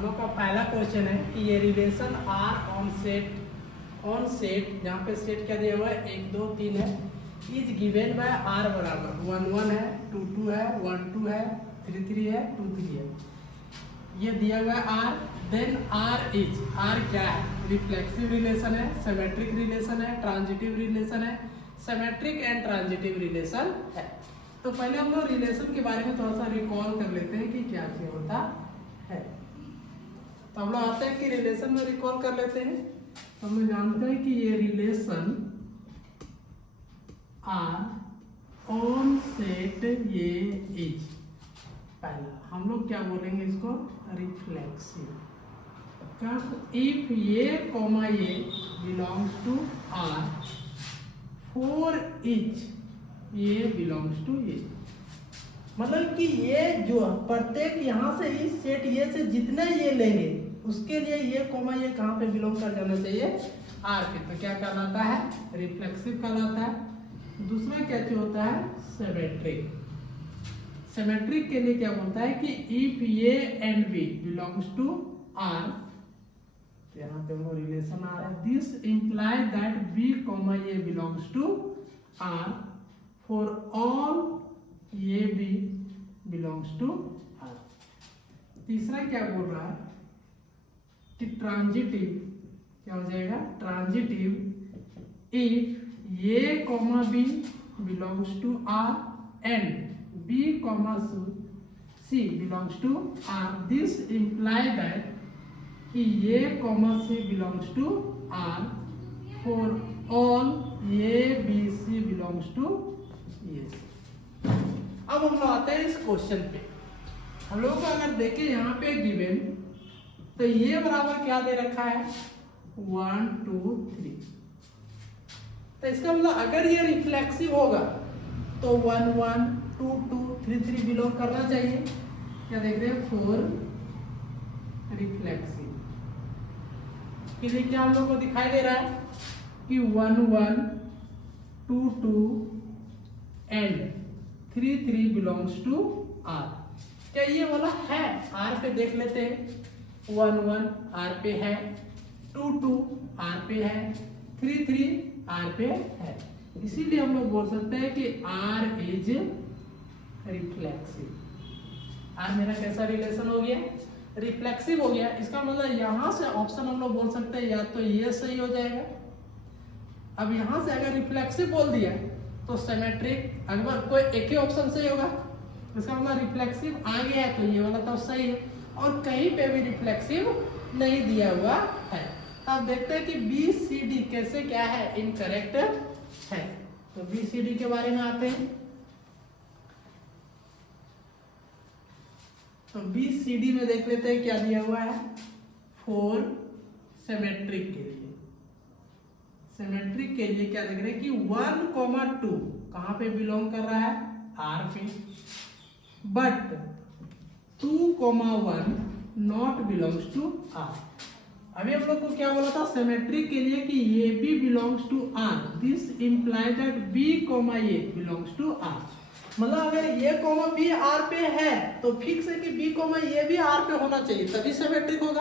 हम लोग का पहला क्वेश्चन है कि ये रिलेशन आर ऑन सेट जहाँ पे सेट क्या दिया हुआ है 1 2 3 है, इज गिवन बाय आर बराबर 1 1 है, 2 2 है, 1 2 है, 3 3 है, 2 3 है, ये दिया हुआ है आर। देन आर क्या है? रिफ्लेक्सिव रिलेशन है, सिमेट्रिक रिलेशन है, ट्रांजिटिव रिलेशन है, सिमेट्रिक एंड ट्रांजिटिव रिलेशन है। तो पहले हम लोग रिलेशन के बारे में थोड़ा सा रिकॉल कर लेते हैं कि क्या क्या होता है। तो हम लोग आते हैं कि रिलेशन में रिकॉल कर लेते हैं। तो हम लोग जानते हैं कि ये relation R on set A is, पहला हम लोग क्या बोलेंगे इसको? Reflexive. If A comma A belongs to R for each A belongs to A, मतलब कि ये जो प्रत्येक यहाँ से इस सेट ये से जितने ये लेंगे उसके लिए ये कॉमा ये कहाँ पे बिलोंग कर जाना चाहिए? आर पे। तो क्या कहलाता है? रिफ्लेक्सिव कहलाता है। दूसरा क्या चीज होता है? सिमेट्रिक। सिमेट्रिक के लिए क्या बोलता है कि if A and B belongs to R, यहाँ पे वो रिलेशन आ रहा है, this imply that B comma A belongs to R for all A B belongs to R. तीसरा क्या बोल रहा है कि ट्रांजिटिव क्या हो जाएगा? Transitive if A comma B belongs to R and B comma C belongs to R, this imply that कि A comma C belongs to R for all A B C belongs to A. अब हम लोग आते हैं इस question पे। हम लोग अगर देखें यहाँ पे गिवन, तो ये बराबर क्या दे रखा है? 1 2 3। तो इसका मतलब अगर ये रिफ्लेक्सिव होगा तो 1 1 2 2 3 3 बिलोंग करना चाहिए। क्या देख रहे हैं? 4 रिफ्लेक्सिव के लिए क्या हम लोग को दिखाई दे रहा है कि 1 1 2 2 एंड 3 3 बिलोंग्स टू आर। क्या ये वाला है? आर पे देख लेते हैं। 1 1 आर पे है, 2 2 आर पे है, 3 3 आर पे है। इसीलिए हम लोग बोल सकते हैं कि आर इज रिफ्लेक्सिव। आर मेरा कैसा रिलेशन हो गया? रिफ्लेक्सिव हो गया। इसका मतलब यहां से ऑप्शन हम लोग बोल सकते हैं या तो ये सही हो जाएगा। अब यहां से अगर रिफ्लेक्सिव बोल दिया तो सिमेट्रिक, अगर कोई एक ही ऑप्शन सही होगा, इसका मतलब रिफ्लेक्सिव आ गया है तो ये वाला तो सही है, और कहीं पे भी रिफ्लेक्सिव नहीं दिया हुआ है। तो आप देखते हैं कि बी सी डी कैसे क्या है? इनकरेक्ट है। तो बी सी डी के बारे में आते हैं। तो बी सी डी में देख लेते हैं क्या दिया हुआ है। 4 सिमेट्रिक के लिए, सिमेट्रिक के लिए क्या देख रहे हैं कि 1 2 कहां पे बिलोंग कर रहा है? आर पे। But 2 1 not belongs to R. अभी हम लोग को क्या बोला था सिमेट्रिक के लिए कि A B belongs to R, this imply that B comma A belongs to R. मतलब अगर ये कॉमा बी आर पे है तो फिक्स है कि बी कॉमा ये भी आर पे होना चाहिए तभी सिमेट्रिक होगा।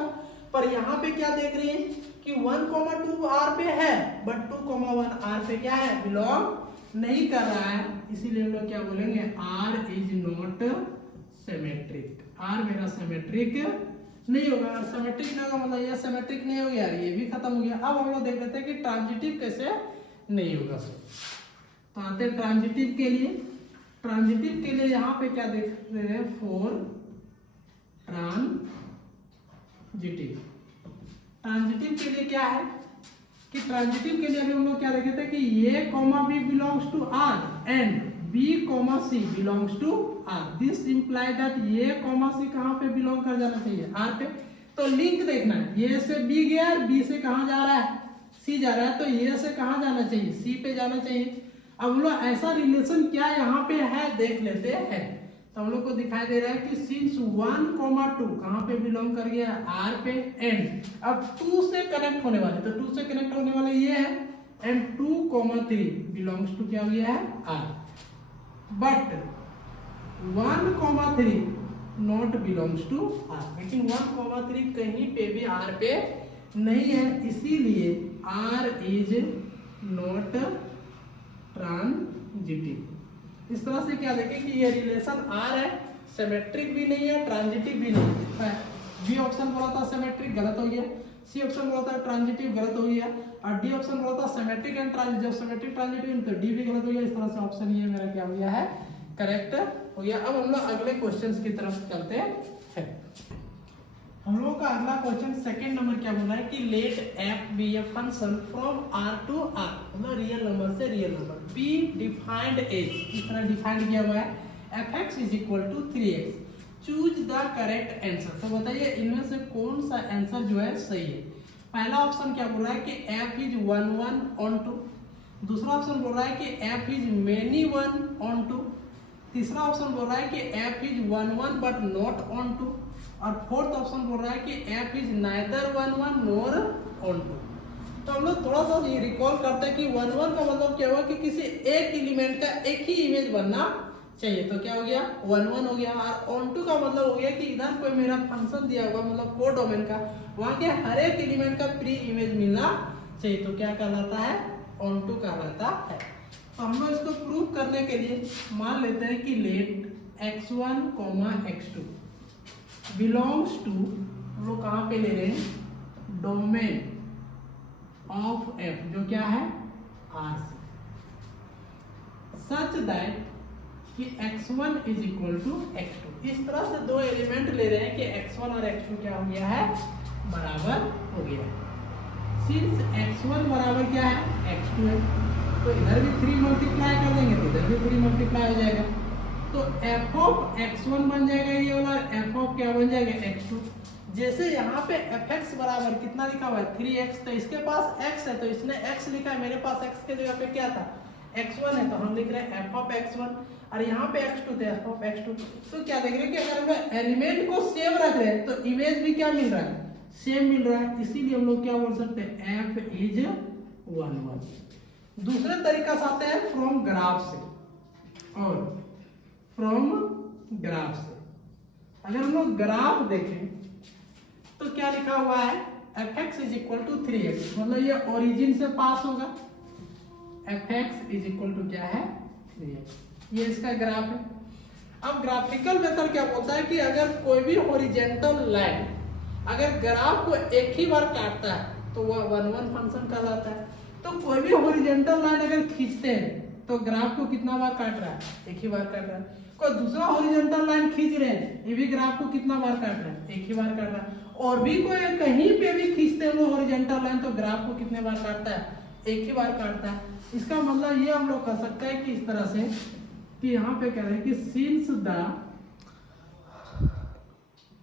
पर यहाँ पे क्या देख रहे हैं कि 1 2 आर पे है बट 2 1 आर पे क्या है? बिलोंग नहीं कर रहा है। इसीलिए हम लोग क्या बोलेंगे? R is not symmetric. R मेरा सिमेट्रिक नहीं होगा। सिमेट्रिक नहीं होगा मतलब ये सिमेट्रिक नहीं हो गया, ये भी खत्म हो गया। अब हम लोग देख लेते हैं कि ट्रांजिटिव कैसे नहीं होगा। तो आते हैं ट्रांजिटिव के लिए। ट्रांजिटिव के लिए यहाँ पे क्या देख रहे हैं? 4 ट्रांजिटिव। ट्रांजिटिव के लिए क्या है कि ट्रांजिटिव के लिए अभी हम लोग क्या देखे थे कि A comma B belongs to R and B comma C belongs to R, this imply that A comma C कहाँ पे बिलोंग कर जाना चाहिए? आर पे। तो लिंक देखना है, ये से बी गया, बी से कहाँ जा रहा है? सी जा रहा है, तो ये से कहाँ जाना चाहिए? सी पे जाना चाहिए। अब हम लोग ऐसा रिलेशन क्या यहाँ पे है देख लेते हैं। तो हम लोग को दिखाई दे रहा है कि सिंस 1 2 कहाँ पे बिलोंग कर गया? आर पे। एंड अब 2 से कनेक्ट होने वाले, तो 2 से कनेक्ट होने वाले ये है, एंड 2 3 बिलोंग्स टू क्या हो गया है? R. But 1 3 not belongs to R, लेकिन 1,3 कहीं पे भी आर पे नहीं है, इसीलिए आर इज नॉट ट्रांजिटिव। इस तरह से क्या देखें कि ये रिलेशन आर है, सिमेट्रिक भी नहीं है, ट्रांजिटिव भी नहीं है। बी ऑप्शन बोला था सिमेट्रिक, गलत हो गया। सी ऑप्शन बोला था ट्रांजिटिव, गलत हो गया। और डी ऑप्शन बोला था सिमेट्रिक एंड ट्रांजिटिव, जब सिमेट्रिक ट्रांजिटिव तो डी भी गलत हो गया। इस तरह से ऑप्शन ये मेरा क्या हो गया है, करेक्ट हो गया। अब हम लोग अगले क्वेश्चंस की तरफ चलते हैं। हम लोग का अगला क्वेश्चन सेकंड नंबर क्या बोला है कि let F be a function from R to R, मतलब रियल नंबर से real number, be defined as, इस तरह डिफाइंड किया हुआ है, F X is equal to 3x, choose the correct answer. तो बताइए इनमें से कौन सा आंसर जो है सही है। पहला ऑप्शन क्या बोल रहा है कि f इज 1 1 ऑन 2, दूसरा ऑप्शन बोल रहा है कि f इज मेनी 1 ऑन 2, तीसरा ऑप्शन बोल रहा है कि f is 1 1 but not on 2, और फोर्थ ऑप्शन बोल रहा है कि f is neither 1 1 nor on 2। तो हम लोग थोड़ा सा ये रिकॉल करते हैं कि 1 1 का मतलब क्या हुआ कि किसी एक एलिमेंट का एक ही इमेज बनना चाहिए, तो क्या हो गया 1 1 हो गया। और ऑन 2 का मतलब हो गया कि इधर कोई मेरा फंक्शन दिया हुआ मतलब कोड डोमेन का, वहां के हर एक एलिमेंट का प्री इमेज मिलना चाहिए, तो क्या कहलाता है, ऑन 2 कहलाता है। तो हम लोग इसको प्रूव करने के लिए मान लेते हैं कि late x1, x2 belongs to, हम लोग कहाँ पे ले रहे हैं, डोमेन ऑफ f, जो क्या है R से, सच दैट कि x1 is equal to x2। इस तरह से दो एलिमेंट ले रहे हैं कि x1 और x2 क्या हो गया है, बराबर हो गया है। सिंस x1 बराबर क्या है, x2 है, तो इधर भी 3 मल्टीप्लाई कर देंगे तो इधर भी 3 मल्टीप्लाई हो जाएगा, तो f ऑफ x1 बन जाएगा ये वाला, f ऑफ क्या बन जाएगा, x2। जैसे यहाँ पे fx बराबर कितना लिखा हुआ है 3x, तो इसके पास x है तो इसने x लिखा है, मेरे पास x के जगह पे क्या था, x1 है, तो हम लिख रहे हैं f ऑफ x1, और यहाँ पे x2 थे, f ऑफ x2। तो क्या देख रहे हैं कि अगर हम एलिमेंट को सेम रख रहे हैं तो इमेज भी क्या मिल रहा है, सेम मिल रहा है, इसीलिए हम लोग क्या बोल सकते हैं, f इज 1 1। दूसरे तरीका से आते हैं फ्रॉम ग्राफ से, और फ्रॉम ग्राफ से अगर हम लोग ग्राफ देखें तो क्या लिखा हुआ है, fx is equal to 3x, मतलब ये ओरिजिन से पास होगा, fx इज इक्वल टू क्या है 3x, ये इसका ग्राफ है। अब ग्राफिकल मेथड क्या बोलता है कि अगर कोई भी हॉरिजॉन्टल लाइन अगर ग्राफ को एक ही बार काटता है तो वह 1 1 फंक्शन कहलाता है। तो कोई भी हॉरिजॉन्टल लाइन अगर खींचते हैं तो ग्राफ को कितना बार काट रहा है, एक ही बार काट रहा है। कोई दूसरा हॉरिजॉन्टल लाइन खींच रहे हैं, ये भी ग्राफ को कितना बार काट रहा है, एक ही बार काट रहा है। और भी कोई कहीं पे भी खींचते हैं वो हॉरिजॉन्टल लाइन तो ग्राफ को कितने बार काटता है, एक ही बार काटता है। इसका मतलब ये हम लोग कह सकते हैं कि इस तरह से कि यहाँ पे कह रहे हैं कि since the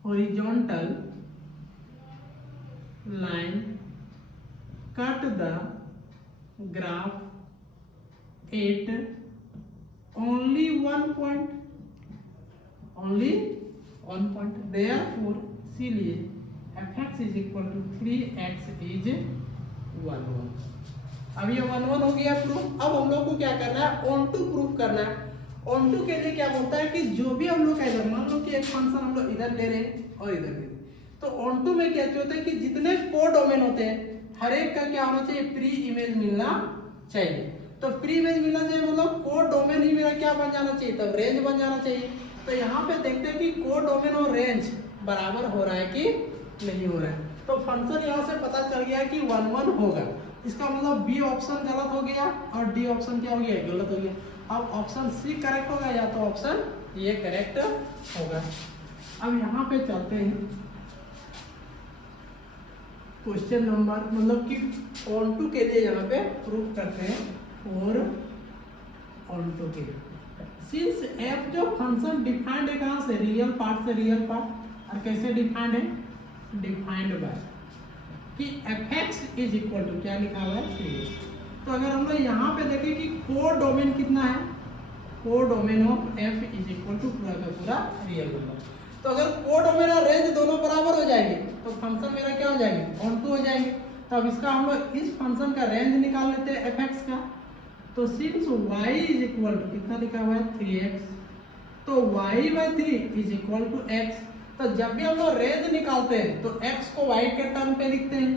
horizontal line cut the graph at only one point therefore इसीलिए fx is equal to 3x is 1 1। अब ये 1 1 हो गया प्रूफ। अब हम लोग को क्या करना है, ऑन टू प्रूफ करना है। ऑन टू के लिए क्या बोलता है कि जो भी हम लोग इधर मान लो कि एक फंक्शन हम लोग इधर ले रहे हैं और इधर ले रहे हैं, तो ऑन टू में क्या होता है कि जितने को डोमेन होते हैं हर एक का क्या होना चाहिए, प्री इमेज मिलना चाहिए। तो प्री इमेज मिलना चाहिए मतलब कोड डोमेन ही मेरा क्या बन जाना चाहिए, तब रेंज बन जाना चाहिए। तो यहाँ पे देखते हैं कि कोड डोमेन और रेंज बराबर हो रहा है कि नहीं हो रहा है। तो फंक्शन यहाँ से पता चल गया कि 1 1 होगा, इसका मतलब बी ऑप्शन गलत हो गया और डी ऑप्शन क्या हो गया, गलत हो गया। अब ऑप्शन सी करेक्ट होगा या तो ऑप्शन ये करेक्ट होगा। अब यहाँ पे चलते हैं क्वेश्चन नंबर, मतलब कि ऑन टू के लिए यहाँ पे प्रूफ करते हैं और ऑन टू के सिंस एफ जो फंक्शन डिफाइंड है कहाँ से, रियल पार्ट से रियल पार्ट। और कैसे डिफाइंड है, डिफाइंड बाय कि fx इज इक्वल टू क्या लिखा हुआ है 3x। तो अगर हम लोग यहाँ पे देखें कि कोड डोमेन कितना है, codomain of f is equal to पूरा का पूरा रियल नंबर। तो अगर कोड डोमेन और रेंज दोनों बराबर हो जाएंगे तो फंक्शन मेरा क्या हो जाएंगे, ऑन टू हो जाएंगे। तो अब इसका हम लोग इस फंक्शन का रेंज निकाल लेते हैं fx का। तो since y is equal to कितना लिखा हुआ है 3x, तो y/3 is equal to x. तो जब भी हम लोग रेंज निकालते हैं तो x को y के टर्म पे लिखते हैं,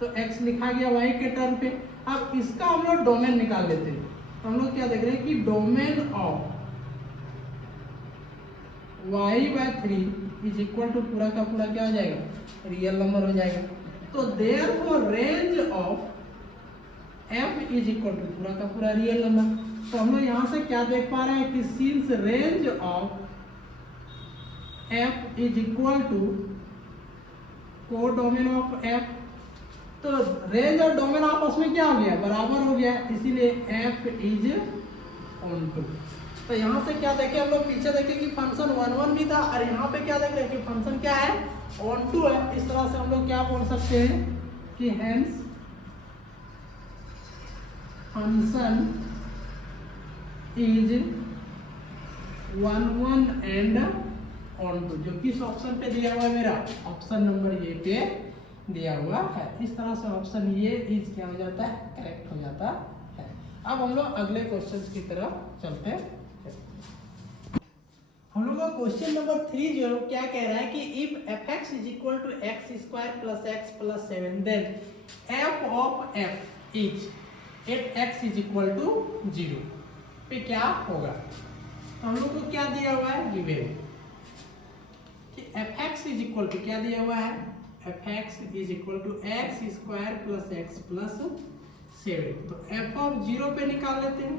तो x लिखा गया y के टर्म पे। अब इसका हम लोग डोमेन निकाल लेते हैं। तो हम लोग क्या देख रहे हैं कि domain of y/3 is equal to पूरा का पूरा क्या हो जाएगा, रियल नंबर हो जाएगा। तो therefore range of f is equal to पूरा का पूरा रियल नंबर। तो हम लोग यहाँ से क्या देख पा रहे हैं कि since range of f is equal to codomain of f, तो रेंज और डोमेन आपस में क्या हो गया, बराबर हो गया, इसीलिए f इज ऑन टू। तो यहाँ से क्या देखे हम लोग, पीछे देखे कि फंक्शन 1 1 भी था और यहाँ पे क्या देख रहे हैं कि फंक्शन क्या है, ऑन टू है। इस तरह से हम लोग क्या बोल सकते हैं कि hence function is 1 1 and onto, जो किस ऑप्शन पे दिया हुआ है, मेरा ऑप्शन नंबर ए पे दिया हुआ है। इस तरह से ऑप्शन ए इज क्या हो जाता है, करेक्ट हो जाता है। अब हम लोग अगले क्वेश्चंस की तरफ चलते हैं। हम लोग का क्वेश्चन नंबर 3 जो है क्या कह रहा है कि if fx is equal to X square plus X plus 7 then f of f is at x is equal to 0 पे क्या होगा। तो हम लोग को क्या दिया हुआ है, गिवन कि fx इज इक्वल टू क्या दिया हुआ है, fx is equal to X square plus X plus 7। तो f ऑफ 0 पे निकाल लेते हैं।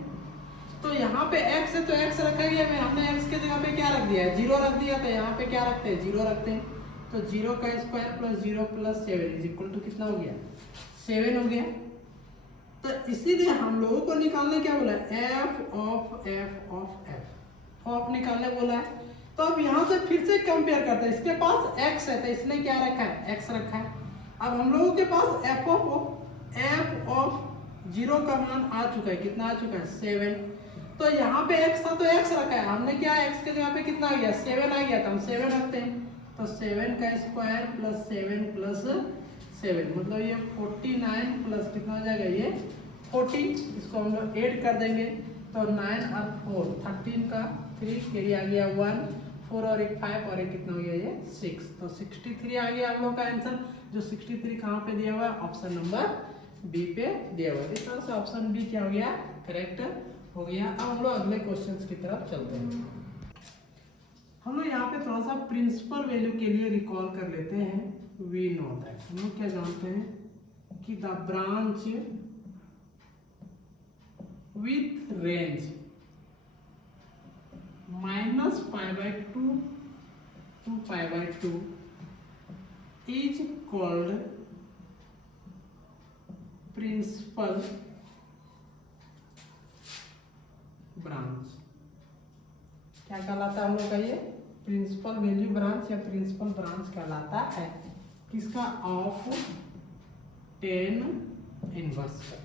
तो यहाँ पे x है तो x रखा गया, मैं हमने x के जगह पे क्या रख दिया है, 0 रख दिया। तो यहाँ पे क्या रखते हैं, 0 रखते हैं। तो 0 का square plus 0 plus 7 is equal to कितना हो गया, 7 हो गया। तो इसीलिए हम लोगों को निकालने क्या बोला है, f ऑफ f ऑफ निकालने बोला है। तो अब यहाँ से फिर से कंपेयर करते हैं, इसके पास x है तो इसने क्या रखा है, x रखा है। अब हम लोगों के पास f ऑफ 0 का मान आ चुका है, कितना आ चुका है, 7। तो यहाँ पे x था तो x रखा है, हमने क्या x के जगह पे कितना आ गया, 7 आ गया, तो हम 7 रखते हैं। तो 7 का स्क्वायर प्लस 7 प्लस 7 मतलब ये 49 प्लस कितना हो जाएगा, ये 40। इसको हम लोग ऐड कर देंगे तो 9 और 4 13 का 3 कैरी आ गया 1 4 और एक 5 और एक कितना हो गया, ये 6। तो 63 आ गया हम लोग का आंसर। जो 63 कहाँ पे दिया हुआ है, ऑप्शन नंबर बी पे दिया हुआ है। इस तरह से ऑप्शन बी क्या हो गया, करेक्ट हो गया। अब हम लोग अगले क्वेश्चंस की तरफ चलते हैं। हम लोग यहाँ पे थोड़ा सा प्रिंसिपल वैल्यू के लिए रिकॉल कर लेते हैं। वी नो दैट, हम लोग क्या जानते हैं कि the branch with range -π/2 to π/2 is called principal branch. क्या कहलाता है हम लोग का, ये प्रिंसिपल वैल्यू ब्रांच या प्रिंसिपल ब्रांच कहलाता है। किसका, ऑफ 10 इनवर्स का।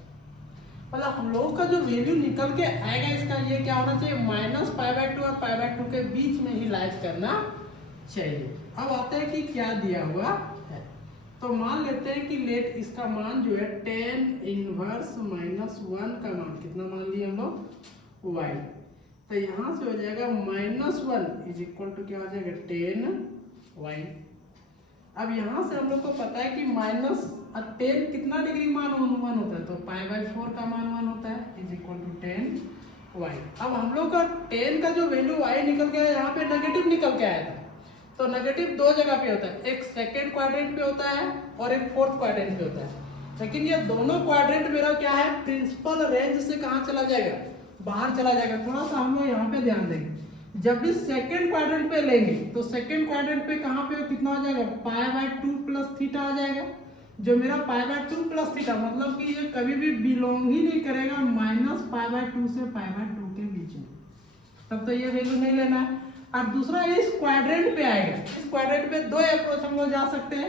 मतलब हम लोगों का जो वैल्यू निकल के आएगा इसका, ये क्या होना चाहिए, -π/2 और π/2 के बीच में ही लाइज करना चाहिए। अब आते हैं कि क्या दिया हुआ है। तो मान लेते हैं कि लेट इसका मान जो है 10 इनवर्स -1 का मान कितना मान लिए हम लोग, y। तो यहाँ से हो जाएगा -1 इज इक्वल टू क्या हो जाएगा, 10y। अब यहाँ से हम लोग को पता है कि -10 कितना डिग्री मान 1 होता है, तो π/4 का मान 1 होता है इज इक्वल टू 10y। अब हम लोग का 10 का जो वैल्यू y निकल गया, यहाँ पे नेगेटिव निकल के आया था। तो नेगेटिव दो जगह पे होता है, एक सेकेंड क्वाड्रेंट पे होता है और एक फोर्थ क्वाड्रेंट पे होता है। लेकिन ये दोनों क्वाड्रेंट मेरा क्या है, प्रिंसिपल रेंज से कहाँ चला जाएगा, बाहर चला जाएगा। थोड़ा सा हम लोग यहाँ पे ध्यान देंगे, जब भी सेकेंड क्वाड्रेंट पे लेंगे तो सेकेंड क्वाड्रेंट पे कहाँ पे कितना हो जाएगा, π/2 प्लस थीटा आ जाएगा। जो मेरा π/2 प्लस थीटा मतलब कि ये कभी भी बिलोंग ही नहीं करेगा -π/2 से π/2 के बीच में, तब तो ये वैल्यू नहीं लेना है। और दूसरा इस क्वाड्रेंट पे आएगा। इस क्वाड्रेंट पे दो अप्रोच हम लोग जा सकते हैं।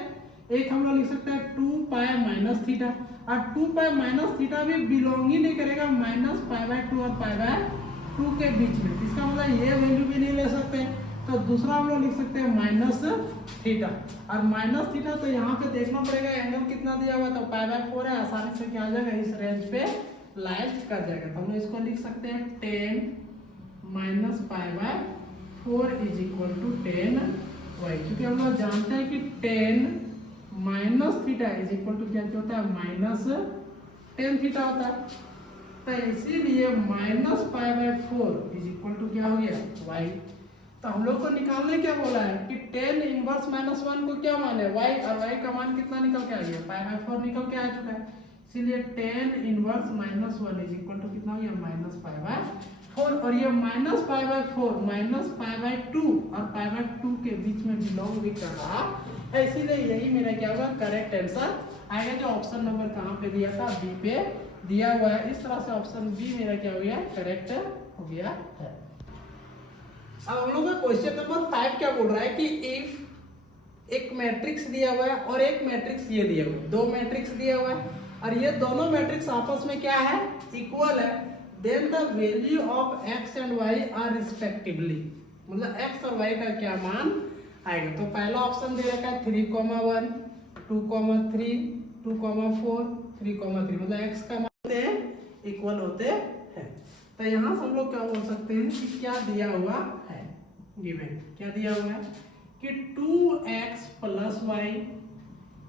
एक हम लोग लिख सकते हैं 2π माइनस थीटा, और 2π माइनस थीटा भी बिलोंग ही नहीं करेगा -π/2 और π/2 के बीच में। इसका मतलब ये वैल्यू भी नहीं ले सकते। तो दूसरा हम लोग लिख सकते हैं माइनस थीटा, और माइनस थीटा तो यहाँ पे देखना पड़ेगा एंगल कितना दिया हुआ, तो π/4 है, आसानी से क्या आ जाएगा, इस रेंज पे लाइज कर जाएगा। तो हम लोग इसको लिख सकते हैं 10 - π/4 4 इज इक्वल टू 10 वाई, क्योंकि हम लोग जानते हैं कि 10 minus theta is equal to क्या होता है, माइनस 10 थीटा होता है। तो इसीलिए minus pi by 4 is equal to क्या हो गया, वाई। तो हम लोग को निकालने क्या बोला है कि 10 इनवर्स माइनस 1 को क्या मान है, वाई, और वाई का मान कितना निकल के आ गया, पाई बाय 4 निकल के आ चुका है। इसीलिए 10 inverse minus 1 is equal to कितना हो गया, माइनस पाई बाय 4। और ये minus pi by 4 minus pi by 2 और पाई बाय 2 के बीच में बिलोंग भी कर रहा है, इसीलिए यही मेरा क्या होगा, करेक्ट आंसर आएगा। जो ऑप्शन नंबर कहाँ पे दिया था, बी पे दिया हुआ है। इस तरह से ऑप्शन बी मेरा क्या हो गया, करेक्ट हो गया है। अब हम लोग का क्वेश्चन नंबर 5 क्या बोल रहा है कि इफ एक मैट्रिक्स दिया हुआ है और एक मैट्रिक्स ये दिया हुआ है, दो मैट्रिक्स दिया हुआ है और ये दोनों मैट्रिक्स आपस में क्या है, इक्वल है, then the value of x and y are respectively, मतलब x और y का क्या मान आएगा। तो पहला ऑप्शन दे रखा है 3,1, 2,3, 2,4, 3,3, मतलब x का मान इक्वल होते हैं। तो यहाँ से हम लोग क्या बोल सकते हैं कि क्या दिया हुआ है, गिवन क्या दिया हुआ है कि 2x प्लस वाई,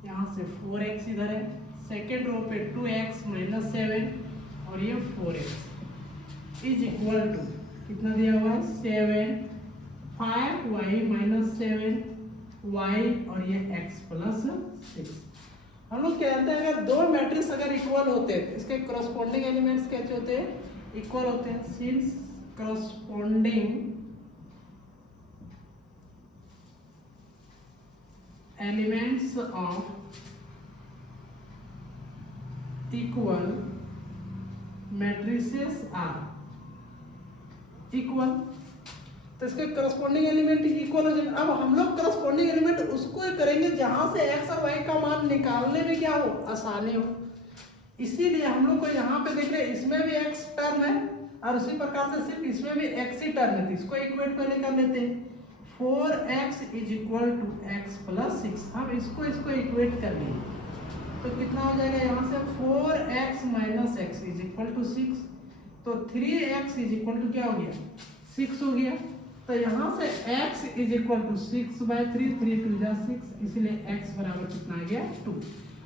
यहाँ से 4x इधर है, सेकेंड रो पे 2x माइनस 7 और ये 4x इज इक्वल टू कितना दिया हुआ है, 7, 5y माइनस 7y और ये x प्लस 6। हम लोग कहते हैं अगर दो मैट्रिक्स अगर इक्वल होते हैं तो इसके करस्पॉन्डिंग एलिमेंट्स कैसे होते हैं, इक्वल होते हैं। Since corresponding elements of equal matrices are equal, तो इसके करस्पॉन्डिंग एलिमेंट इक्वल हो जाएंगे। अब हम लोग करस्पॉन्डिंग एलिमेंट उसको ही करेंगे जहां से x और y का मान निकालने में क्या हो, आसानी हो। इसीलिए हम लोग को यहाँ पे देख रहे हैं इसमें भी x टर्म है और उसी प्रकार से सिर्फ इसमें भी x ही टर्म है, तो इसको इक्वेट पहले कर लेते हैं। 4x is equal to x plus 6, हम इसको इक्वेट कर लेंगे तो कितना हो जाएगा, यहाँ से 4x minus x is equal to 6, तो 3x इज इक्वल टू क्या हो गया, 6 हो गया। तो यहाँ से x इज इक्वल टू 6/3, 3 2 जा 6, इसलिए x बराबर कितना आ गया, 2।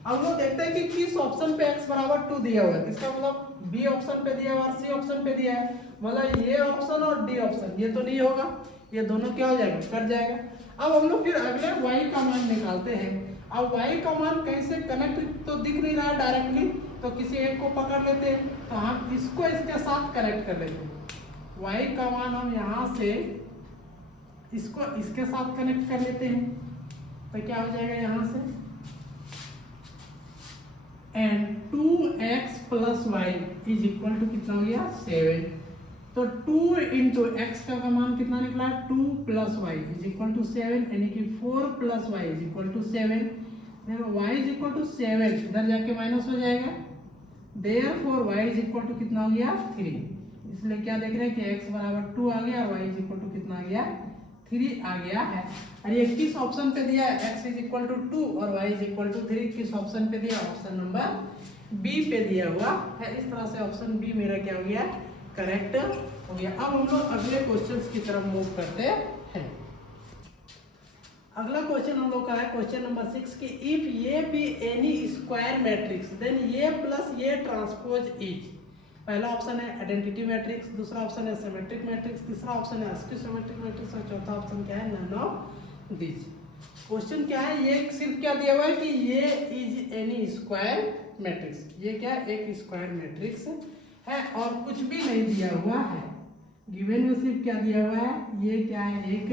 अब लोग देखते हैं कि किस ऑप्शन पे x बराबर 2 दिया हुआ है, इसका मतलब बी ऑप्शन पे दिया हुआ और सी ऑप्शन पे दिया है, मतलब ये ऑप्शन और डी ऑप्शन, ये तो नहीं होगा, ये दोनों क्या हो जाएगा, कट जाएगा। अब हम लोग फिर अगले y का मान निकालते हैं। अब y का मान कहीं से कनेक्ट तो दिख नहीं रहा है डायरेक्टली, तो किसी एक को पकड़ लेते हैं, तो हम इसको इसके साथ कनेक्ट कर लेते हैं। y का मान हम यहाँ से इसको इसके साथ कनेक्ट कर लेते हैं, तो क्या हो जाएगा यहाँ से, and 2x plus Y is equal to कितना हो गया, 7। तो 2 इंटू एक्स का मान कितना निकला, 2 plus Y is equal to 7, यानी कि 4 plus Y is equal to 7। Y is equal to 7, इधर जाके माइनस हो जाएगा, therefore Y is equal to कितना हो गया, 3। इसलिए क्या देख रहे हैं कि x बराबर 2 आ गया और y इज इक्वल टू कितना आ गया, 3 आ गया है। और ये किस ऑप्शन पे दिया है, x इज इक्वल टू 2 और y इज इक्वल टू 3, किस ऑप्शन पे दिया, ऑप्शन नंबर बी पे दिया हुआ है। इस तरह से ऑप्शन बी मेरा क्या हो गया, करेक्ट हो गया। अब हम लोग अगले क्वेश्चंस की तरफ मूव करते हैं। अगला क्वेश्चन हम लोग का है क्वेश्चन नंबर 6 कि if A be any square matrix then A plus A transpose is. पहला ऑप्शन है आइडेंटिटी मैट्रिक्स, दूसरा ऑप्शन है सिमेट्रिक मैट्रिक्स, तीसरा ऑप्शन है एस्क्यू सिमेट्रिक मैट्रिक्स और चौथा ऑप्शन क्या है, नन ऑफ दिस। क्वेश्चन क्या है, ये सिर्फ क्या दिया हुआ है कि ये इज एनी स्क्वायर मैट्रिक्स, ये क्या एक स्क्वायर मैट्रिक्स है और कुछ भी नहीं दिया हुआ है। गिवन में सिर्फ क्या दिया हुआ है, ये क्या है, एक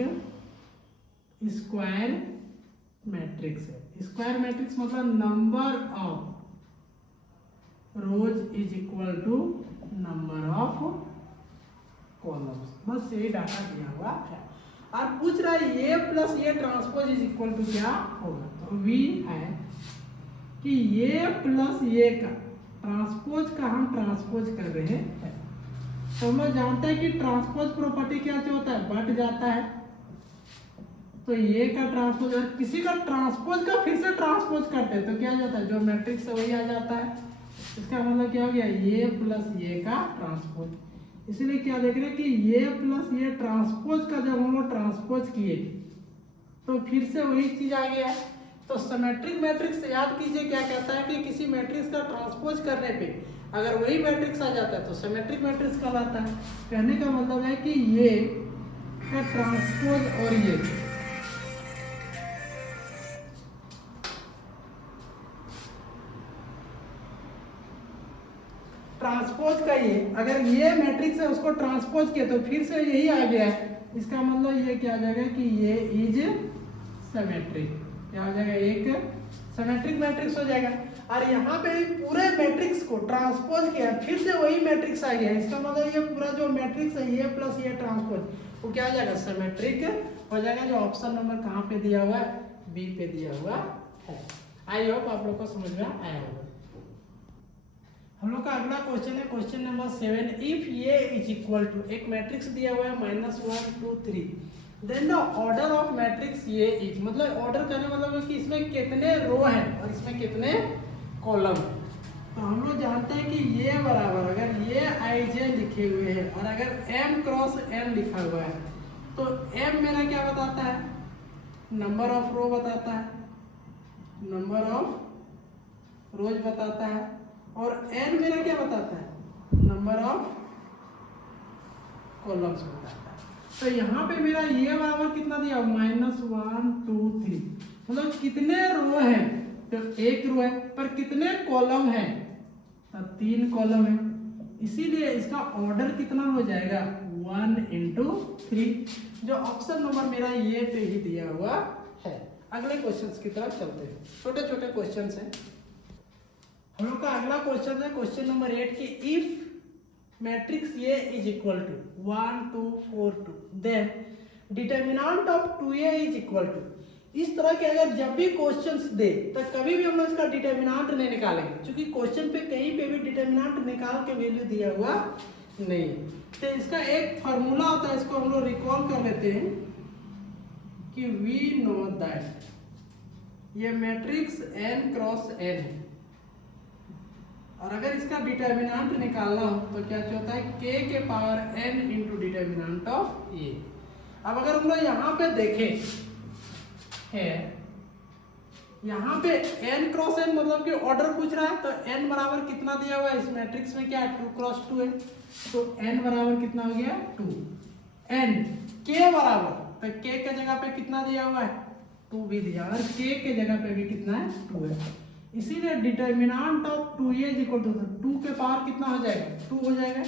स्क्वायर मैट्रिक्स है। स्क्वायर मैट्रिक्स मतलब number of rows is equal to number of columns, बस यही डाटा दिया हुआ है। और पूछ रहा है ये plus A transpose is equal to क्या होगा, तो वी है कि ये प्लस ये का ट्रांसपोज का हम ट्रांसपोज कर रहे हैं। तो हम लोग जानते हैं कि ट्रांसपोज प्रॉपर्टी क्या होता है, बट जाता है, तो ये का ट्रांसपोज और किसी का ट्रांसपोज का फिर से ट्रांसपोज करते हैं तो क्या जाता है, जो मैट्रिक्स है वही आ जाता है। इसका मतलब क्या हो गया, ये प्लस ये का ट्रांसपोज। इसलिए क्या देख रहे हैं कि ये प्लस ये ट्रांसपोज का जब हम लोग ट्रांसपोज किए तो फिर से वही चीज आ गया। तो सिमेट्रिक मैट्रिक्स याद कीजिए क्या कहता है कि किसी मैट्रिक्स का ट्रांसपोज करने पे अगर वही मैट्रिक्स आ जाता है तो सिमेट्रिक मैट्रिक्स कहलाता है। कहने का मतलब है कि ये का ट्रांसपोज और ये ट्रांसपोज का ये अगर ये मैट्रिक्स है उसको ट्रांसपोज किया तो फिर से यही आ गया है। इसका मतलब ये क्या आ जाएगा कि ये इज सिमेट्रिक। क्या हो जाएगा? एक सिमेट्रिक मैट्रिक्स हो जाएगा। और यहाँ पे पूरे मैट्रिक्स को ट्रांसपोज किया फिर से वही मैट्रिक्स आ गया। इसका मतलब ये पूरा जो मैट्रिक्स है ये प्लस ये ट्रांसपोज वो क्या हो जाएगा? सिमेट्रिक हो जाएगा। जो ऑप्शन नंबर कहाँ पे दिया हुआ है? बी पे दिया हुआ है। आई होप आप लोग को समझ में आया होगा। हम लोग का अगला क्वेश्चन है question number 7। If A is equal to एक मैट्रिक्स दिया हुआ है -1 2 3 then the order of matrix ये इज मतलब ऑर्डर करने मतलब है कि इसमें कितने रो हैं और इसमें कितने कॉलम है। तो हम लोग जानते हैं कि ये बराबर अगर ये आई जे लिखे हुए हैं और अगर m क्रॉस n लिखा हुआ है तो m मेरा क्या बताता है? नंबर ऑफ रो बताता है, नंबर ऑफ रोज बताता है। और n मेरा क्या बताता है? नंबर ऑफ कॉलम्स बताता है। तो यहाँ पे मेरा ये बराबर कितना दिया? -1 2 3 मतलब कितने रो हैं? तो एक रो है पर कितने कॉलम हैं? तो 3 कॉलम है। इसीलिए इसका ऑर्डर कितना हो जाएगा? 1 × 3 जो ऑप्शन नंबर मेरा ये पे ही दिया हुआ है। अगले क्वेश्चंस की तरफ चलते हैं। छोटे छोटे क्वेश्चंस हैं। हम लोग का अगला क्वेश्चन है क्वेश्चन नंबर 8 कि इफ मैट्रिक्स ये is equal to 1 2 4 2 then determinant of 2a is equal to. इस तरह के अगर जब भी क्वेश्चंस दे तो कभी भी हम लोग इसका डिटर्मिनेंट नहीं निकालेंगे क्योंकि क्वेश्चन पे कहीं पे भी डिटर्मिनेंट निकाल के वैल्यू दिया हुआ नहीं है। तो इसका एक फार्मूला होता है, इसको हम लोग रिकॉल कर लेते हैं कि वी नो दैट ये मैट्रिक्स n क्रॉस n है और अगर इसका डिटर्मिनेंट निकालना हो तो क्या होता है? k के power n into determinant of a। अब अगर हम लोग यहाँ पे देखें है यहाँ पे n क्रॉस n मतलब कि ऑर्डर पूछ रहा है तो n बराबर कितना दिया हुआ है? इस मैट्रिक्स में क्या है? 2 क्रॉस 2 है तो n बराबर कितना हो गया? 2। n k बराबर तो k के जगह पे कितना दिया हुआ है? 2 भी दिया और k के जगह पे भी कितना है? 2 है। इसीलिए determinant of 2a is equal to 2 के पावर कितना हो जाएगा? 2 हो जाएगा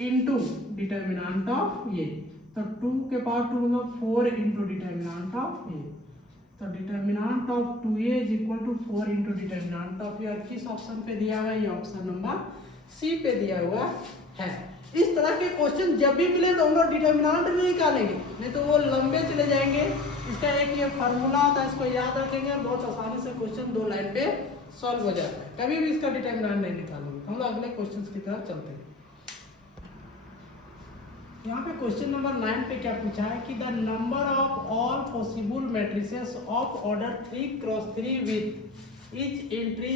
इनटू डिटर्मिनेंट ऑफ a। तो 2 के पावर 2 मतलब 4 इंटू डिटर्मिनेंट ऑफ a। तो determinant of 2a is equal to 4 into determinant of a। किस ऑप्शन पे दिया हुआ है? ये ऑप्शन नंबर सी पे दिया हुआ है। इस तरह के क्वेश्चन जब भी मिले तो हम लोग डिटर्मिनेंट नहीं निकालेंगे, नहीं तो वो लंबे चले जाएंगे। इसका एक ये फार्मूला होता है, इसको याद रखेंगे, बहुत आसानी से क्वेश्चन 2 लाइन पे सॉल्व हो जाता है। कभी भी इसका डिटर्मिनेंट नहीं निकालेंगे। हम लोग अगले क्वेश्चन की तरफ चलते हैं। यहाँ पे क्वेश्चन नंबर 9 पे क्या पूछा है कि the number of all possible matrices of order 3 cross 3 with each entry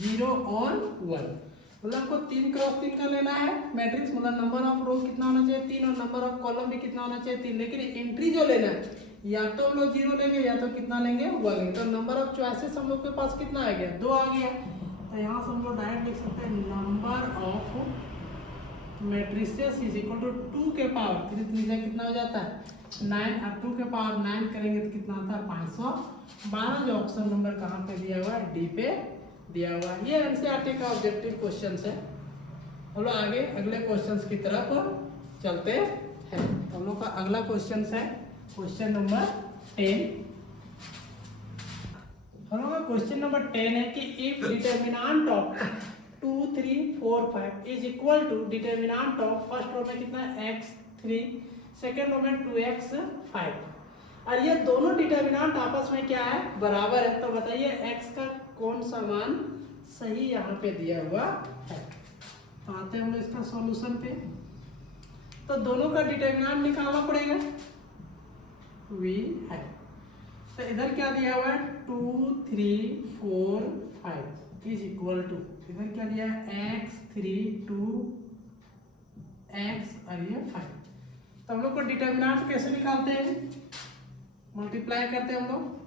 0 और 1। मतलब हमको 3 क्रॉस 3 का लेना है मैट्रिक्स, मतलब नंबर ऑफ रो कितना होना चाहिए? 3 और नंबर ऑफ कॉलम भी कितना होना चाहिए? 3। लेकिन एंट्री जो लेना है या तो हम लोग 0 लेंगे या तो कितना लेंगे? 1 लेंगे। तो नंबर ऑफ चॉइसेस हम लोग के पास कितना आ गया? 2 आ गया। तो यहाँ से हम लोग डायरेक्ट लिख सकते हैं number of matrices is equal to 2 के पावर 3 कितना हो जाता है? 9। अब 2 के पावर 9 करेंगे तो कितना आता है? 512। जो ऑप्शन नंबर कहाँ पे दिया हुआ है? डी पे दिया हुआ है। ये एनसीईआरटी का ऑब्जेक्टिव क्वेश्चन है। हम लोग आगे अगले क्वेश्चन की तरफ चलते हैं। हम लोग का अगला क्वेश्चन है क्वेश्चन नंबर 10। हम लोग का क्वेश्चन नंबर 10 है कि if determinant of 2 3 4 5 is equal to determinant of first row में कितना है? x3, सेकेंड रो में 2x 5 और ये दोनों डिटर्मिनेंट आपस में क्या है? बराबर है। तो बताइए x का कौन सा मान सही यहाँ पे दिया हुआ है? तो आते हैं हम लोग इसका सॉल्यूशन पे। तो दोनों का डिटर्मिनेंट निकालना पड़ेगा। v है तो इधर क्या दिया हुआ है? 2 3 4 5 इज इक्वल टू इधर क्या दिया है? x3 2 एक्स और ये 5। तो हम लोग को डिटर्मिनेंट कैसे निकालते हैं, मल्टीप्लाई करते हैं हम लोग।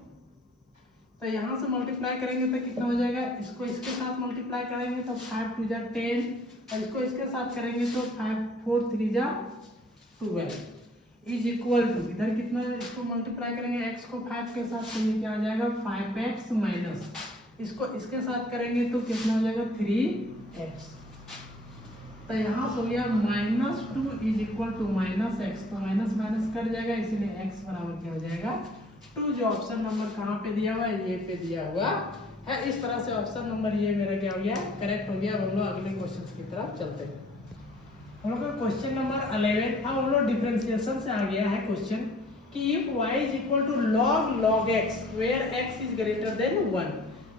तो यहाँ से मल्टीप्लाई करेंगे तो कितना हो जाएगा, इसको इसके साथ मल्टीप्लाई करेंगे तो 5 2 जा 10, और इसको इसके साथ करेंगे तो 5 4 3 जा 12 इज इक्वल टू, इधर कितना इसको मल्टीप्लाई करेंगे x को 5 के साथ, तो ये क्या आ जाएगा 5x माइनस, इसको इसके साथ करेंगे तो कितना हो जाएगा 3x। तो यहाँ से हो गया -2 इज इक्वल टू -x, तो माइनस माइनस कट जाएगा, इसीलिए x बराबर क्या हो जाएगा 2। जो ऑप्शन नंबर कहाँ पे दिया हुआ है, ये पे दिया हुआ है। इस तरह से ऑप्शन नंबर ये मेरा क्या हो गया, करेक्ट हो गया। अब हम लोग अगले क्वेश्चन की तरफ चलते हैं। हम लोग का क्वेश्चन नंबर 11, अब हम लोग डिफरेंशिएशन से आ गया है क्वेश्चन कि if y is equal to log x where x is greater than 1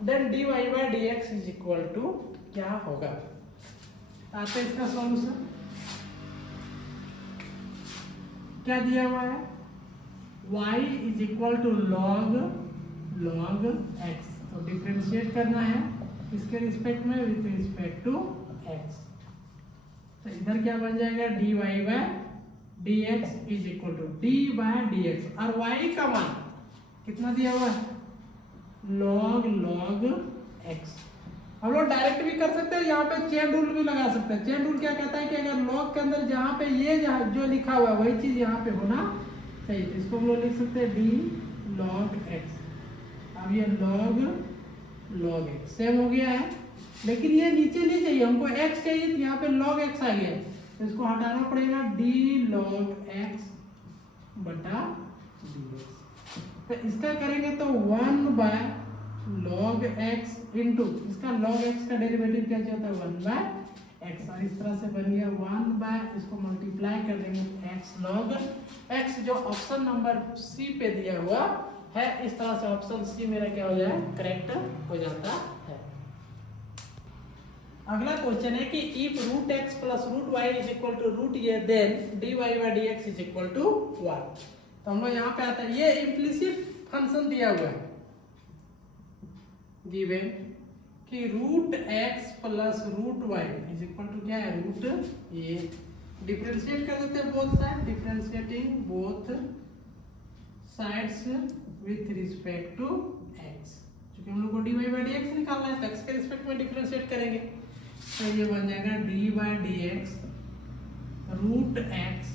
then dy by dx is equal to क्या होगा। आते हैं इसका सॉल्यूशन, क्या दिया हुआ है, y is equal to log x, तो डिफरेंशिएट करना है इसके रिस्पेक्ट में विथ रिस्पेक्ट टू x। तो इधर क्या बन जाएगा dy by dx is equal to d by dx, और y का मान कितना दिया हुआ है log x। हम लोग डायरेक्ट भी कर सकते हैं, यहाँ पे चेन रूल भी लगा सकते हैं। चेन रूल क्या कहता है कि अगर log के अंदर जहाँ पे ये जो लिखा हुआ है वही चीज यहाँ पे होना चाहिए, तो इसको हम लोग लिख सकते हैं d log x। अब ये log x सेम हो गया है, लेकिन ये नीचे नहीं चाहिए, हमको x चाहिए, तो यहाँ पे log x आ गया, तो इसको हटाना पड़ेगा d log x बटा dx। तो इसका करेंगे तो 1 बाय log x इंटू इसका log x का डेरिवेटिव क्या होता है 1 बाय x, और इस तरह से बन गया 1 बाय, इसको मल्टीप्लाई कर देंगे x log x, जो ऑप्शन नंबर सी पे दिया हुआ है। इस तरह से ऑप्शन सी मेरा क्या हो जाए करेक्ट हो जाता है। अगला क्वेश्चन है कि if root x plus root Y is equal to root A then D Y by D x is equal to 1। तो हम लोग यहाँ पे आता है, ये इम्प्लिसिट फंक्शन दिया हुआ है गिवन कि root x plus root Y is equal to क्या है रूट ये, डिफरेंशिएट कर देते हैं both side, differentiating both sides with respect to x, क्योंकि हम लोग को d Y by D x निकालना है, तो एक्स के रिस्पेक्ट में डिफरेंशिएट करेंगे, तो ये बन जाएगा d by D x root x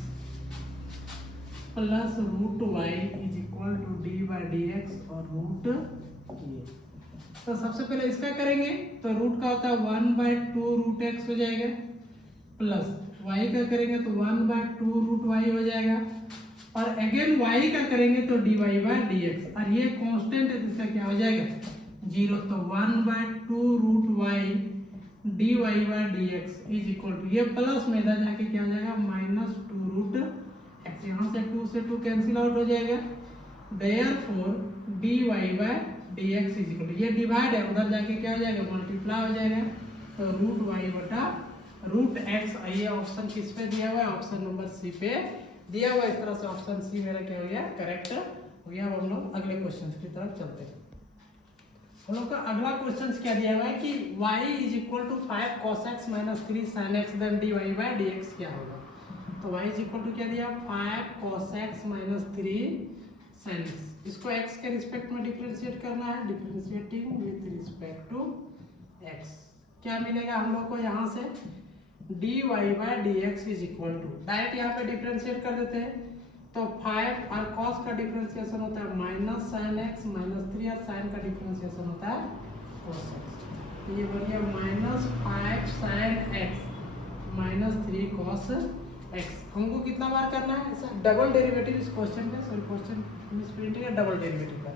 plus root Y is equal to d by D x और रूट ये। तो सबसे पहले इसका करेंगे तो रूट का होता है 1/2 रूट एक्स हो जाएगा, प्लस वाई का करेंगे तो 1/2 रूट वाई हो जाएगा, और अगेन वाई का करेंगे तो d Y by D x, और ये कांस्टेंट है तो इसका क्या हो जाएगा 0, तो 1/2 root y d Y by D x is equal to ये प्लस में इधर जाके क्या हो जाएगा -2 रूट एक्स, यहाँ से 2 से 2 कैंसिल आउट हो जाएगा, therefore d Y by D x is equal to ये डिवाइड है उधर जाके क्या हो जाएगा मल्टीप्लाई हो जाएगा, तो रूट वाई बटा रूट एक्स। ये ऑप्शन किस पे दिया हुआ है ऑप्शन नंबर सी पे दिया हुआ है। इस तरह से ऑप्शन सी मेरा क्या हो गया करेक्ट हो गया। अब हम लोग अगले क्वेश्चन की तरफ चलते हैं। हम लोग का अगला क्वेश्चन क्या दिया हुआ है कि y is equal to 5 cos x minus 3 sin x then dy by dx क्या होगा। तो y इज इक्वल टू क्या दिया 5 cos x minus 3 sin x, इसको x के रिस्पेक्ट में डिफरेंशिएट करना है, differentiating with respect to x क्या मिलेगा हम लोग को यहाँ से dy by dx is equal to direct यहाँ पे डिफरेंशिएट कर देते हैं, तो 5 और cos का डिफरेंशिएशन होता है माइनस sin x माइनस 3 और sin का डिफरेंशिएशन होता है cos x, तो ये बन गया -5 sin x minus 3 cos x। हमको कितना बार करना है सर डबल डेरिवेटिव इस क्वेश्चन में, सॉरी क्वेश्चन मिस प्रिंटिंग है, डबल डेरिवेटिव का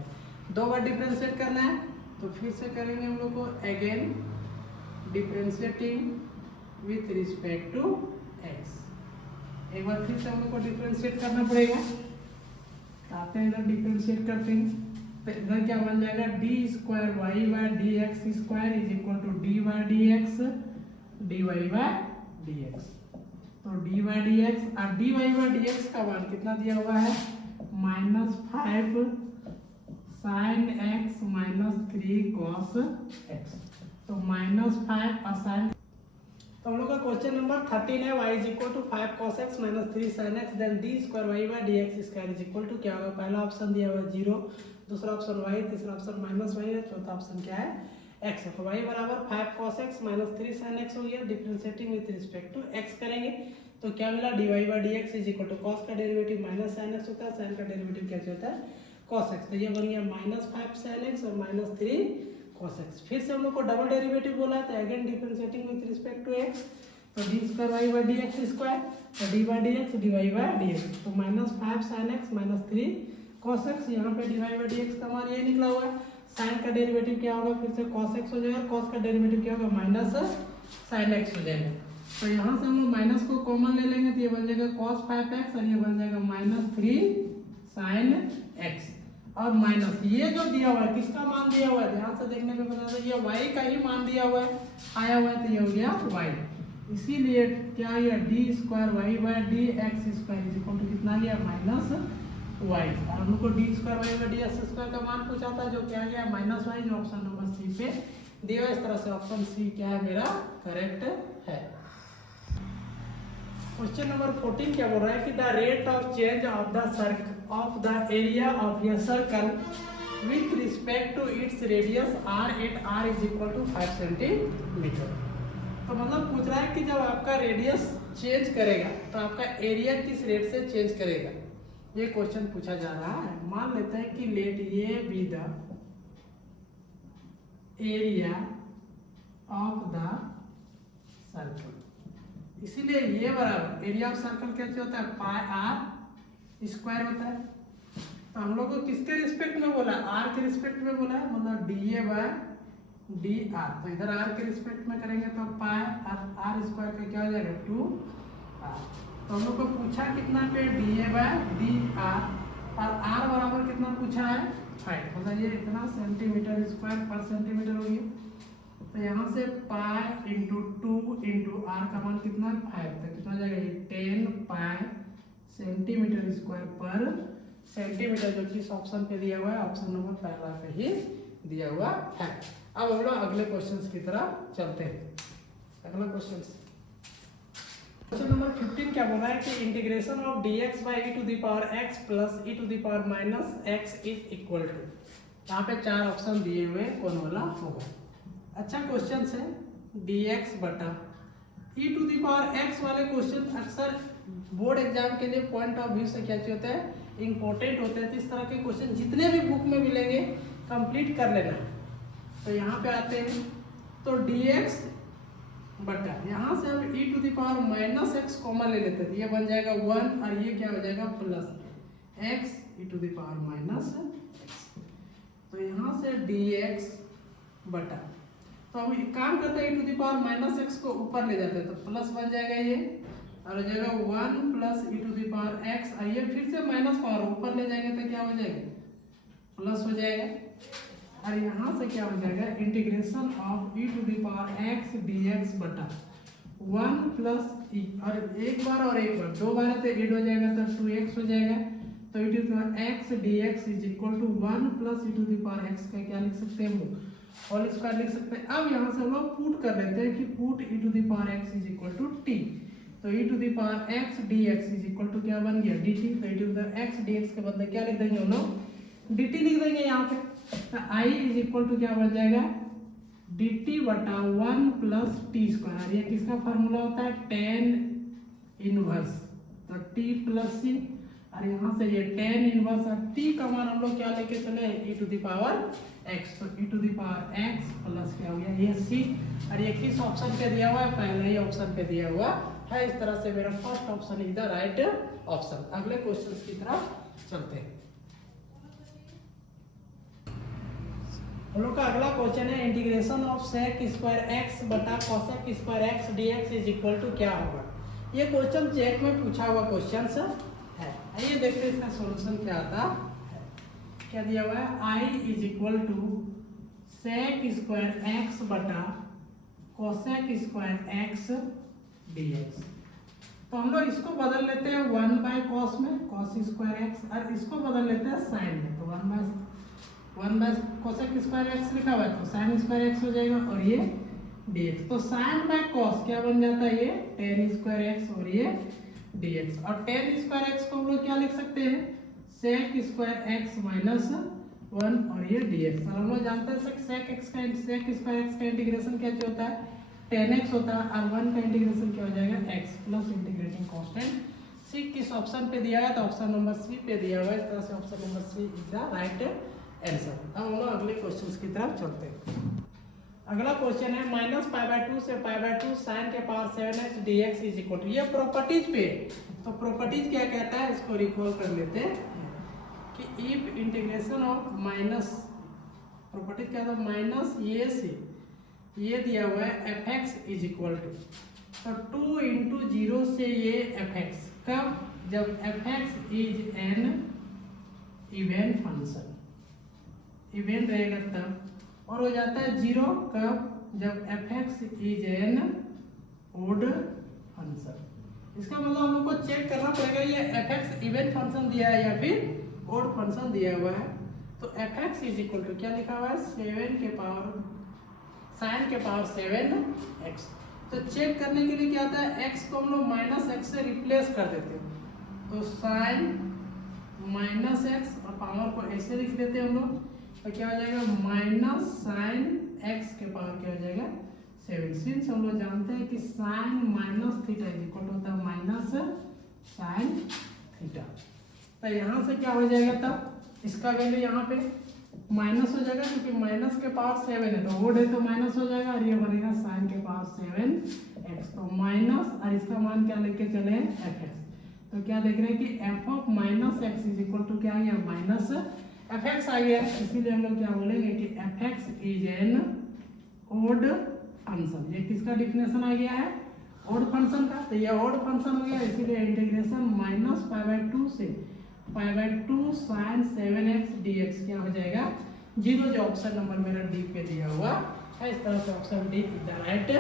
2 बार डिफरेंशिएट करना है, तो फिर से करेंगे हम लोग को again differentiating with respect to x। एक बार फिर से हम लोग को डिफरेंशिएट करना पड़ेगा, आते हैं इधर डिफरेंशिएट करते हैं, तो इधर क्या बन जाएगा d square y by D x square is equal to d by D x d Y by D x, तो डी बाई डी एक्स और d Y by D x का मान कितना दिया हुआ है -5 sin x minus 3 cos x, तो -5 और sin तो हम लोग का क्वेश्चन नंबर 13 है y is equal to 5 cos x minus 3 sin x then d square y by dx square is equal to क्या होगा। पहला ऑप्शन दिया हुआ है 0, दूसरा ऑप्शन y, तीसरा ऑप्शन माइनस y है, चौथा ऑप्शन क्या है x है। तो y बराबर 5 cos x minus 3 sin x हो गया। Differentiating with respect to x करेंगे तो क्या मिला dy by dx is equal to cos का डेरिवेटिव माइनस sin x होता है, sin का डेरिवेटिव क्या होता है cos x। तो ये बन गया माइनस 5 sin x और माइनस 3 cos x। फिर से हम लोग को डबल डेरिवेटिव बोला है तो again differentiating with respect to x तो d square y by dx square तो d by dx dy by dx तो minus 5 sin x minus 3 cos x। यहाँ पे dy बाय dx का मान ये निकला हुआ है। sin का डेरिवेटिव क्या होगा फिर से cos x हो जाएगा, cos का डेरिवेटिव क्या होगा माइनस sin x हो जाएगा। तो यहाँ से हम लोग माइनस को कॉमन ले लेंगे तो ये बन जाएगा cos 5x और ये बन जाएगा माइनस 3 sin x और माइनस ये जो दिया हुआ है किसका मान दिया हुआ है ध्यान से देखने पे पता चलता है ये y का ही मान दिया हुआ है आया हुआ है तो ये हो गया y। इसीलिए क्या है d square y by d x square is equal to कितना गया माइनस वाई। और हम लोग को d square y by d x square का मान पूछा था जो क्या गया माइनस वाई जो ऑप्शन नंबर सी पे दिया। इस तरह से ऑप्शन सी क्या है मेरा करेक्ट है। क्वेश्चन नंबर 14 क्या बोल रहा है कि the rate of change of the circle of the area of a circle with respect to its radius r at r is equal to 5 centimetre. तो मतलब पूछ रहा है कि जब आपका रेडियस चेंज करेगा तो आपका एरिया किस रेट से चेंज करेगा, ये क्वेश्चन पूछा जा रहा है। मान लेते हैं कि लेट ये be the area of the circle. इसीलिए ये बराबर एरिया ऑफ सर्कल कैसे होता है पाई आर स्क्वायर होता है। तो हम लोग को किसके रिस्पेक्ट में बोला आर के रिस्पेक्ट में बोला है मतलब d a by d r. तो इधर आर के रिस्पेक्ट में करेंगे तो पाई आर स्क्वायर का क्या हो जाएगा 2 आर। तो हम लोग को पूछा कितना पे d a by d r और आर बराबर कितना पूछा है 5 मतलब ये इतना सेंटीमीटर स्क्वायर पर सेंटीमीटर हो गया। तो यहाँ से पाई इंटू 2 इंटू आर का मान कितना 5 तो कितना जाएगा ये 10 पाई सेंटीमीटर स्क्वायर पर सेंटीमीटर जो कि इस ऑप्शन पे दिया हुआ है ऑप्शन नंबर पहला पे ही दिया हुआ है। अब हम लोग अगले क्वेश्चंस की तरफ चलते हैं। अगला क्वेश्चन नंबर 15 क्या बोल रहा है कि integration of dx by e to the power x plus e to the power minus x is equal to. यहाँ पे 4 ऑप्शन दिए हुए कौन वाला होगा। अच्छा क्वेश्चन है dx बटा e to the power x वाले क्वेश्चन अक्सर बोर्ड एग्जाम के लिए पॉइंट ऑफ व्यू से क्या होते हैं इंपॉर्टेंट होते हैं। तो इस तरह के क्वेश्चन जितने भी बुक में मिलेंगे कंप्लीट कर लेना। तो यहाँ पे आते हैं तो dx बटा यहाँ से हम e to the power minus x common ले लेते हैं ये बन जाएगा 1 और ये क्या हो जाएगा plus x e to the power minus x। तो यहाँ से dx बटा तो हम एक काम करते हैं e to the power minus x को ऊपर ले जाते हैं तो प्लस बन जाएगा ये और हो जाएगा 1 plus e to the power x और ये फिर से माइनस पावर ऊपर ले जाएंगे तो क्या हो जाएगा प्लस हो जाएगा और यहाँ से क्या हो जाएगा integration of e to the power x dx बटा 1 प्लस e और एक बार दो बार है तो 8 हो जाएगा तो 2x हो जाएगा। तो e to the power x dx is equal to 1 plus e to the power x का क्या लिख सकते हैं हम लोग होल स्क्वायर लिख सकते हैं। अब यहाँ से हम लोग पुट कर लेते हैं कि put e to the power x is equal to t। तो e to the power x dx is equal to क्या बन गया dt। तो e to the power x dx के बदले क्या लिख देंगे हम लोग dt लिख देंगे यहाँ पे। तो i इज इक्वल टू क्या बन जाएगा dt बटा 1 प्लस टी स्क्वायर। ये किसका फार्मूला होता है tan इनवर्स तो t प्लस c और यहाँ से ये tan इनवर्स और t का मान हम लोग क्या लेके चले e to the power x। तो e to the power x plus क्या हो गया ये c और ये किस ऑप्शन पे दिया हुआ है पहले ही ऑप्शन पे दिया हुआ है। इस तरह से मेरा first option is the right option. अगले क्वेश्चन की तरफ चलते हैं। हम लोग का अगला क्वेश्चन है integration of sec square x बटा cosec square x dx is equal to क्या होगा। ये क्वेश्चन चेक में पूछा हुआ क्वेश्चन है। आइए देखते हैं इसका सॉल्यूशन क्या आता है। क्या दिया हुआ है i is equal to sec square x बटा cosec स्क्वायर x dx। तो हम लोग इसको बदल लेते हैं 1 बाय cos में cos स्क्वायर x और इसको बदल लेते हैं sin में। तो 1 बाय cosec स्क्वायर x लिखा हुआ है तो sin स्क्वायर x हो जाएगा और ये dx। तो साइन बाय कॉस क्या बन जाता है, ये टेन स्क्वायर एक्स और ये dx। और टेन स्क्वायर एक्स को हम लोग क्या लिख सकते हैं, सेक स्क्वायर एक्स माइनस 1 और ये dx। और हम लोग जानते हैं सेक स्क्वायर एक्स का इंटीग्रेशन क्या होता है, 10x होता है, और 1 का इंटीग्रेशन क्या हो जाएगा, x प्लस इंटीग्रेटिंग कांस्टेंट। सी किस ऑप्शन पे दिया है, तो ऑप्शन नंबर सी पे दिया हुआ है। इस तरह से option number C is the right answer. अब हम लोग अगले क्वेश्चन की तरफ चलते हैं। अगला क्वेश्चन है -π/2 से π/2 sin के power 7x dx is equal to, ये प्रॉपर्टीज पे। तो प्रॉपर्टीज क्या कहता है, इसको रिकॉल कर लेते हैं कि if integration of minus, properties क्या था, माइनस ये से ये दिया हुआ है fx इज इक्वल टू, तो 2 इंटू 0 से ये fx, कब, जब fx is an event function, event रहेगा तब, और हो जाता है 0 कब, जब fx is an odd function. इसका मतलब हम लोग को चेक करना पड़ेगा ये fx इवेंट फंक्शन दिया है या फिर ओड फंक्शन दिया हुआ है। तो fx इज इक्वल टू क्या लिखा हुआ है, 7 के पावर साइन के पावर 7x। तो चेक करने के लिए क्या होता है, x को हम लोग माइनस एक्स से रिप्लेस कर देते हैं, तो साइन माइनस एक्स और पावर को ऐसे लिख देते हैं हम लोग, तो क्या हो जाएगा, माइनस साइन x के पावर क्या हो जाएगा 7। सिंस हम लोग जानते हैं कि sine minus theta is equal होता है माइनस साइन थीटा। तो यहाँ से क्या हो जाएगा, तब इसका वैल्यू यहाँ पे माइनस हो जाएगा, क्योंकि माइनस के पावर 7 है, तो वोड है तो माइनस हो जाएगा, और ये बनेगा साइन के पावर 7x। तो माइनस, और इसका मान क्या लेके चले fx। तो क्या देख रहे हैं कि f of minus x is equal to क्या आ गया, माइनस fx आ गया। इसीलिए हम लोग क्या बोलेंगे कि fx is an odd function. ये किसका डिफिनेशन आ गया है, ओड फंक्शन का। तो ये ओड फंक्शन हो गया, इसीलिए इंटीग्रेशन -π/2 से π/2 sin 7x dx क्या हो जाएगा 0, जो ऑप्शन नंबर मेरा डी पे दिया हुआ है। इस तरह से option D is the right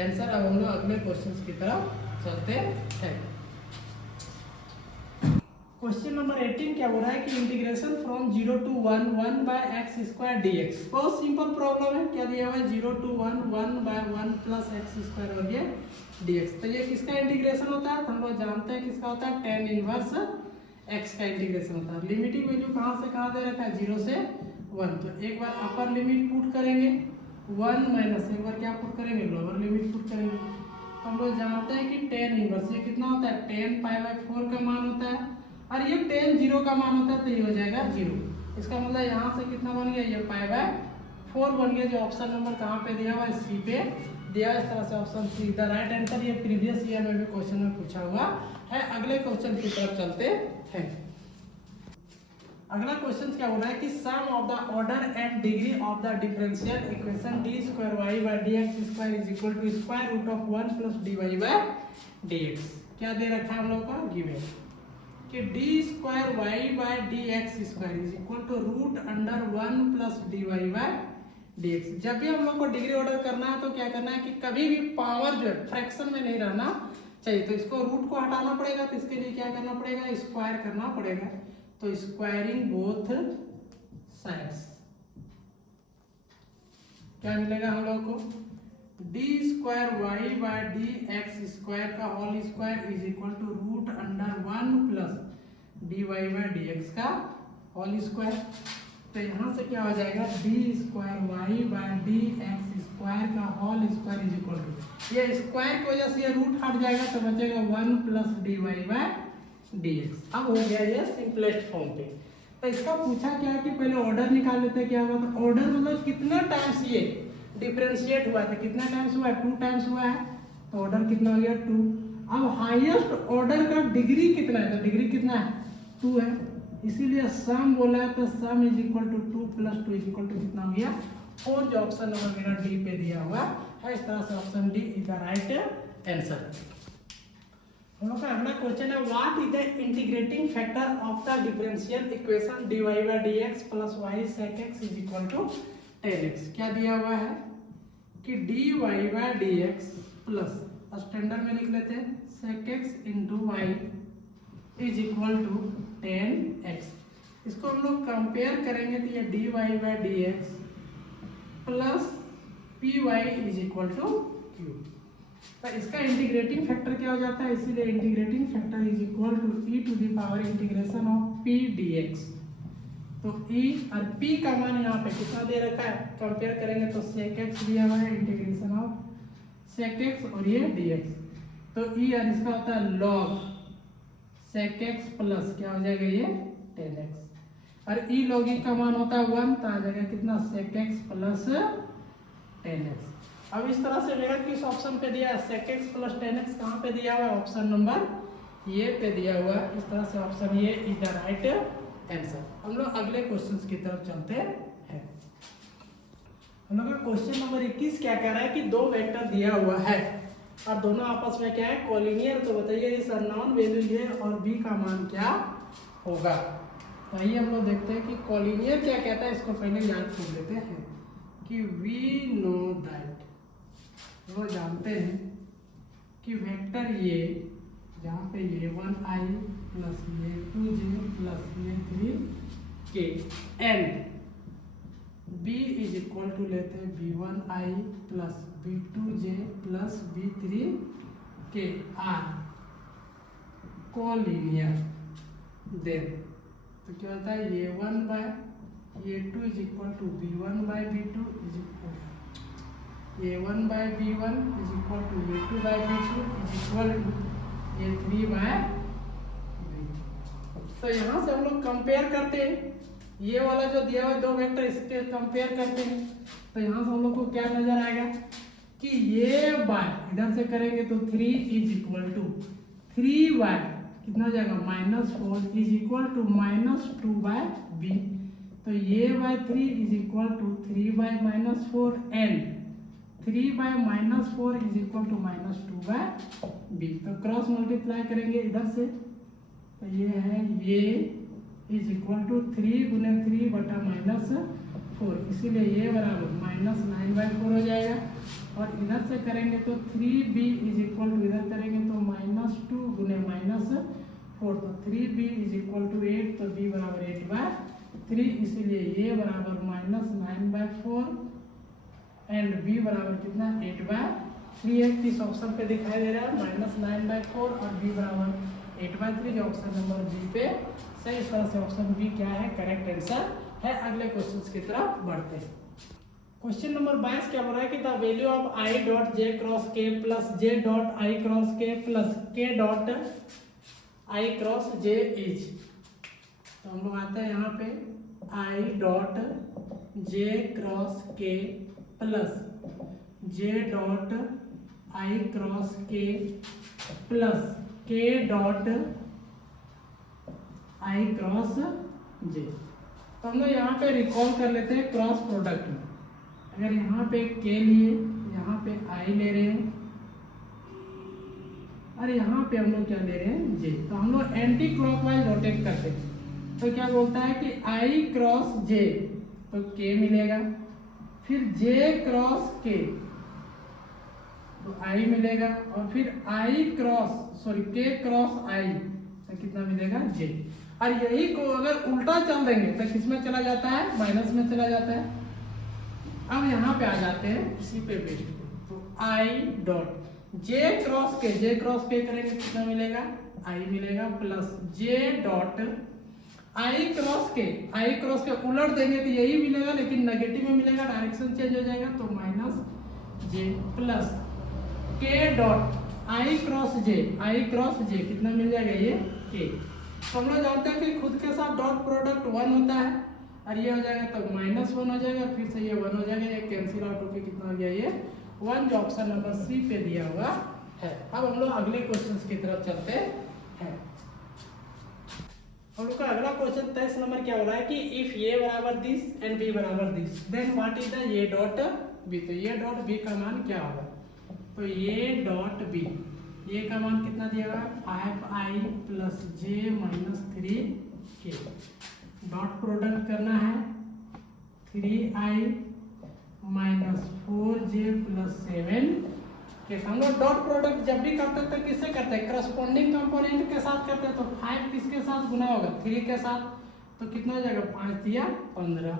answer. अब हम लोग अगले क्वेश्चन की तरफ चलते हैं। क्वेश्चन नंबर 18 क्या हो रहा है कि integration from 0 to 1 1/x² dx। बहुत सिंपल प्रॉब्लम है, क्या दिया हुआ है 0 to 1 1/1 + x² और ये dx। तो ये किसका इंटीग्रेशन होता है, तो हम लोग जानते हैं किसका होता है, tan इनवर्स x का इंटीग्रेशन होता है। लिमिटिंग वैल्यू कहाँ से कहाँ दे रखा है, 0 से 1। तो एक बार अपर लिमिट पुट करेंगे 1 माइनस, एक बार क्या पुट करेंगे, लोअर लिमिट पुट करेंगे। तो हम लोग जानते हैं कि tan इनवर्स ये कितना होता है, tan π/4 का मान होता है, और ये tan 0 का मान होता है, तो ये हो जाएगा 0। इसका मतलब यहाँ से कितना बन गया, ये π/4 बन गया, जो ऑप्शन नंबर कहाँ पे दिया हुआ है, सी पे दिया। इस तरह से option see the right answer. ये प्रीवियस ईयर में भी क्वेश्चन में पूछा हुआ है। अगले क्वेश्चन की तरफ चलते हैं। अगला क्वेश्चन क्या हो रहा है कि sum of the order and degree of the differential equation d²y/dx² is equal to √1 + dy/dx। क्या दे रखा है हम लोग का, गिवन कि d²y/dx² is equal to √1 + dy/dx। जब भी हम लोग को डिग्री ऑर्डर करना है तो क्या करना है कि कभी भी पावर जो है फ्रैक्शन में नहीं रहना चाहिए, तो इसको रूट को हटाना पड़ेगा। तो इसके लिए क्या करना पड़ेगा, स्क्वायर करना पड़ेगा। तो स्क्वायरिंग बोथ साइड्स क्या मिलेगा हम लोग को, d²y/dx² का whole square is equal to √1 + dy/dx का होल स्क्वायर। तो यहाँ से क्या हो जाएगा, d²y/dx² का whole square is equal to, ये स्क्वायर की वजह से ये रूट हट जाएगा, तो बचेगा 1 + dy/dx। अब हो गया ये सिंपलेस्ट फॉर्म पे। तो इसका पूछा क्या है कि पहले ऑर्डर निकाल लेते हैं। क्या हुआ, तो ऑर्डर मतलब कितना टाइम्स ये डिफरेंशिएट हुआ था, कितना टाइम्स हुआ है, 2 टाइम्स हुआ है। तो ऑर्डर कितना हो गया, 2। अब हाईएस्ट ऑर्डर का डिग्री कितना है, तो डिग्री कितना है, 2 है। इसीलिए सम बोला है, तो sum is equal to 2 + 2 is equal to कितना हो गया 4, जो ऑप्शन नंबर मेरा डी पे दिया हुआ है। इस तरह से option D is the right answer. हम लोग का अगला क्वेश्चन है, what is the integrating factor of the differential equation dy/dx + y sec x is equal to 10x। क्या दिया हुआ है कि dy/dx प्लस, स्टैंडर्ड में लिख लेते हैं, sec x × y is equal to 10x। इसको हम लोग कंपेयर करेंगे तो ये dy/dx plus p y is equal to q. तो इसका इंटीग्रेटिंग फैक्टर क्या हो जाता है, इसीलिए integrating factor is equal to e to the power integration of p d x. तो ई और p का मान यहाँ पे कितना दे रखा है, कंपेयर करेंगे तो sec x दिया हुआ है, इंटीग्रेशन ऑफ sec x और ये dx। तो ई और इसका होता है log sec x प्लस क्या हो जाएगा ये tan x, और ई log e का मान होता है 1, तो आ जाएगा कितना sec x plus tan x। अब इस तरह से मेरा किस ऑप्शन पे दिया है, sec x plus tan x कहाँ पे दिया हुआ है, ऑप्शन नंबर ये पे दिया हुआ है। इस तरह से ऑप्शन ये इज द राइट आंसर। हम लोग अगले क्वेश्चन की तरफ चलते हैं। हम लोग का क्वेश्चन नंबर 21 क्या कह रहा है कि दो वेक्टर दिया हुआ है और दोनों आपस में क्या है, कोलिनियर। तो बताइए इस अननोन वैल्यू ये और b का मान क्या होगा। तो आइए हम लोग देखते हैं कि कोलिनियर क्या कहता है, इसको पहले याद कर लेते हैं कि वी नो दैट, वो जानते हैं कि वेक्टर ये जहाँ पे ये 1i प्लस ये 2j प्लस ये 3k and b is equal to लेते हैं b1i plus b2j plus b3k are collinear. Then तो क्या होता है, ये 1 बाय ये 2 is equal to b1 by b2 is equal ये 1 bye b1 is equal to ये 2 bye b2 is equal to ये 3 बाय b। तो यहाँ से हम लोग कंपेयर करते हैं, ये वाला जो दिया हुआ दो वेक्टर इसके कंपेयर करते हैं। तो यहाँ से हम लोग को क्या नजर आएगा कि ये बाय इधर से करेंगे तो 3 इज इक्वल टू 3 बाय कितना हो जाएगा -4 is equal to -2 by b। तो ये by 3 is equal to 3 by -4 and 3 by -4 is equal to -2 by b। तो क्रॉस मल्टीप्लाई करेंगे इधर से, तो ये है ये इज इक्वल टू 3 गुने 3 बटा -4, इसीलिए ये बराबर -9/4 हो जाएगा। और इधर से करेंगे तो 3b इज इक्वल टू इधर करेंगे तो -2 गुने -4, तो 3b इज इक्वल टू 8, तो b बराबर 8/3, इसीलिए ये बराबर -9/4 एंड b बराबर कितना 8/3 है। किस ऑप्शन पे दिखाई दे रहा है -9/4 और b बराबर 8/3, जो ऑप्शन नंबर बी पे सही। इस तरह से ऑप्शन बी क्या है, करेक्ट आंसर है। अगले क्वेश्चन की तरफ बढ़ते हैं। क्वेश्चन नंबर 22 क्या बोल रहा है कि the value of i dot j cross k plus j dot i cross k plus k dot i cross j is. तो हम लोग आते हैं यहाँ पे i dot j cross k plus j dot i cross k plus k dot i cross j। तो हम लोग यहाँ पे रिकॉल कर लेते हैं क्रॉस प्रोडक्ट में। अगर यहाँ पे k लिए, यहाँ पे i ले रहे हैं और यहाँ पे हम लोग क्या ले रहे हैं j, तो हम लोग एंटी क्लॉकवाइज रोटेट करते हैं। तो क्या बोलता है कि i क्रॉस j, तो k मिलेगा, फिर j क्रॉस k तो i मिलेगा, और फिर k क्रॉस i तो कितना मिलेगा j। और यही को अगर उल्टा चल देंगे तो किसमें चला जाता है, माइनस में चला जाता है। अब यहाँ पे आ जाते हैं इसी पे बेस्ड पे, तो i dot j cross k करेंगे कितना मिलेगा i मिलेगा, plus j dot i cross के उलट देंगे तो यही मिलेगा, लेकिन नेगेटिव में मिलेगा, डायरेक्शन चेंज हो जाएगा, तो minus j plus k dot i cross j कितना मिल जाएगा ये k। तो हम लोग जानते हैं कि खुद के साथ डॉट प्रोडक्ट 1 होता है और ये हो जाएगा तो -1 हो जाएगा, फिर से ये 1 हो जाएगा, ये कैंसिल आउट होकर कितना हो गया ये 1, जो ऑप्शन नंबर सी पे दिया हुआ है। अब हम लोग अगले क्वेश्चन की तरफ चलते हैं। हम लोग का अगला क्वेश्चन 23 नंबर क्या हो रहा है कि इफ ये बराबर दिस एंड बी बराबर this then what is the ये डॉट बी। तो ये डॉट बी का मान क्या होगा, तो ये डॉट बी ये का मान कितना दिया हुआ है 5i plus j -3k। Dot product करना है 3i -4j प्लस 7k। हम लोग डॉट प्रोडक्ट जब भी करते हैं तो किससे करते हैं, करस्पॉन्डिंग कंपोनेंट के साथ करते हैं। तो 5 किसके साथ गुना होगा 3 के साथ, तो कितना हो जाएगा 5 दिया 15,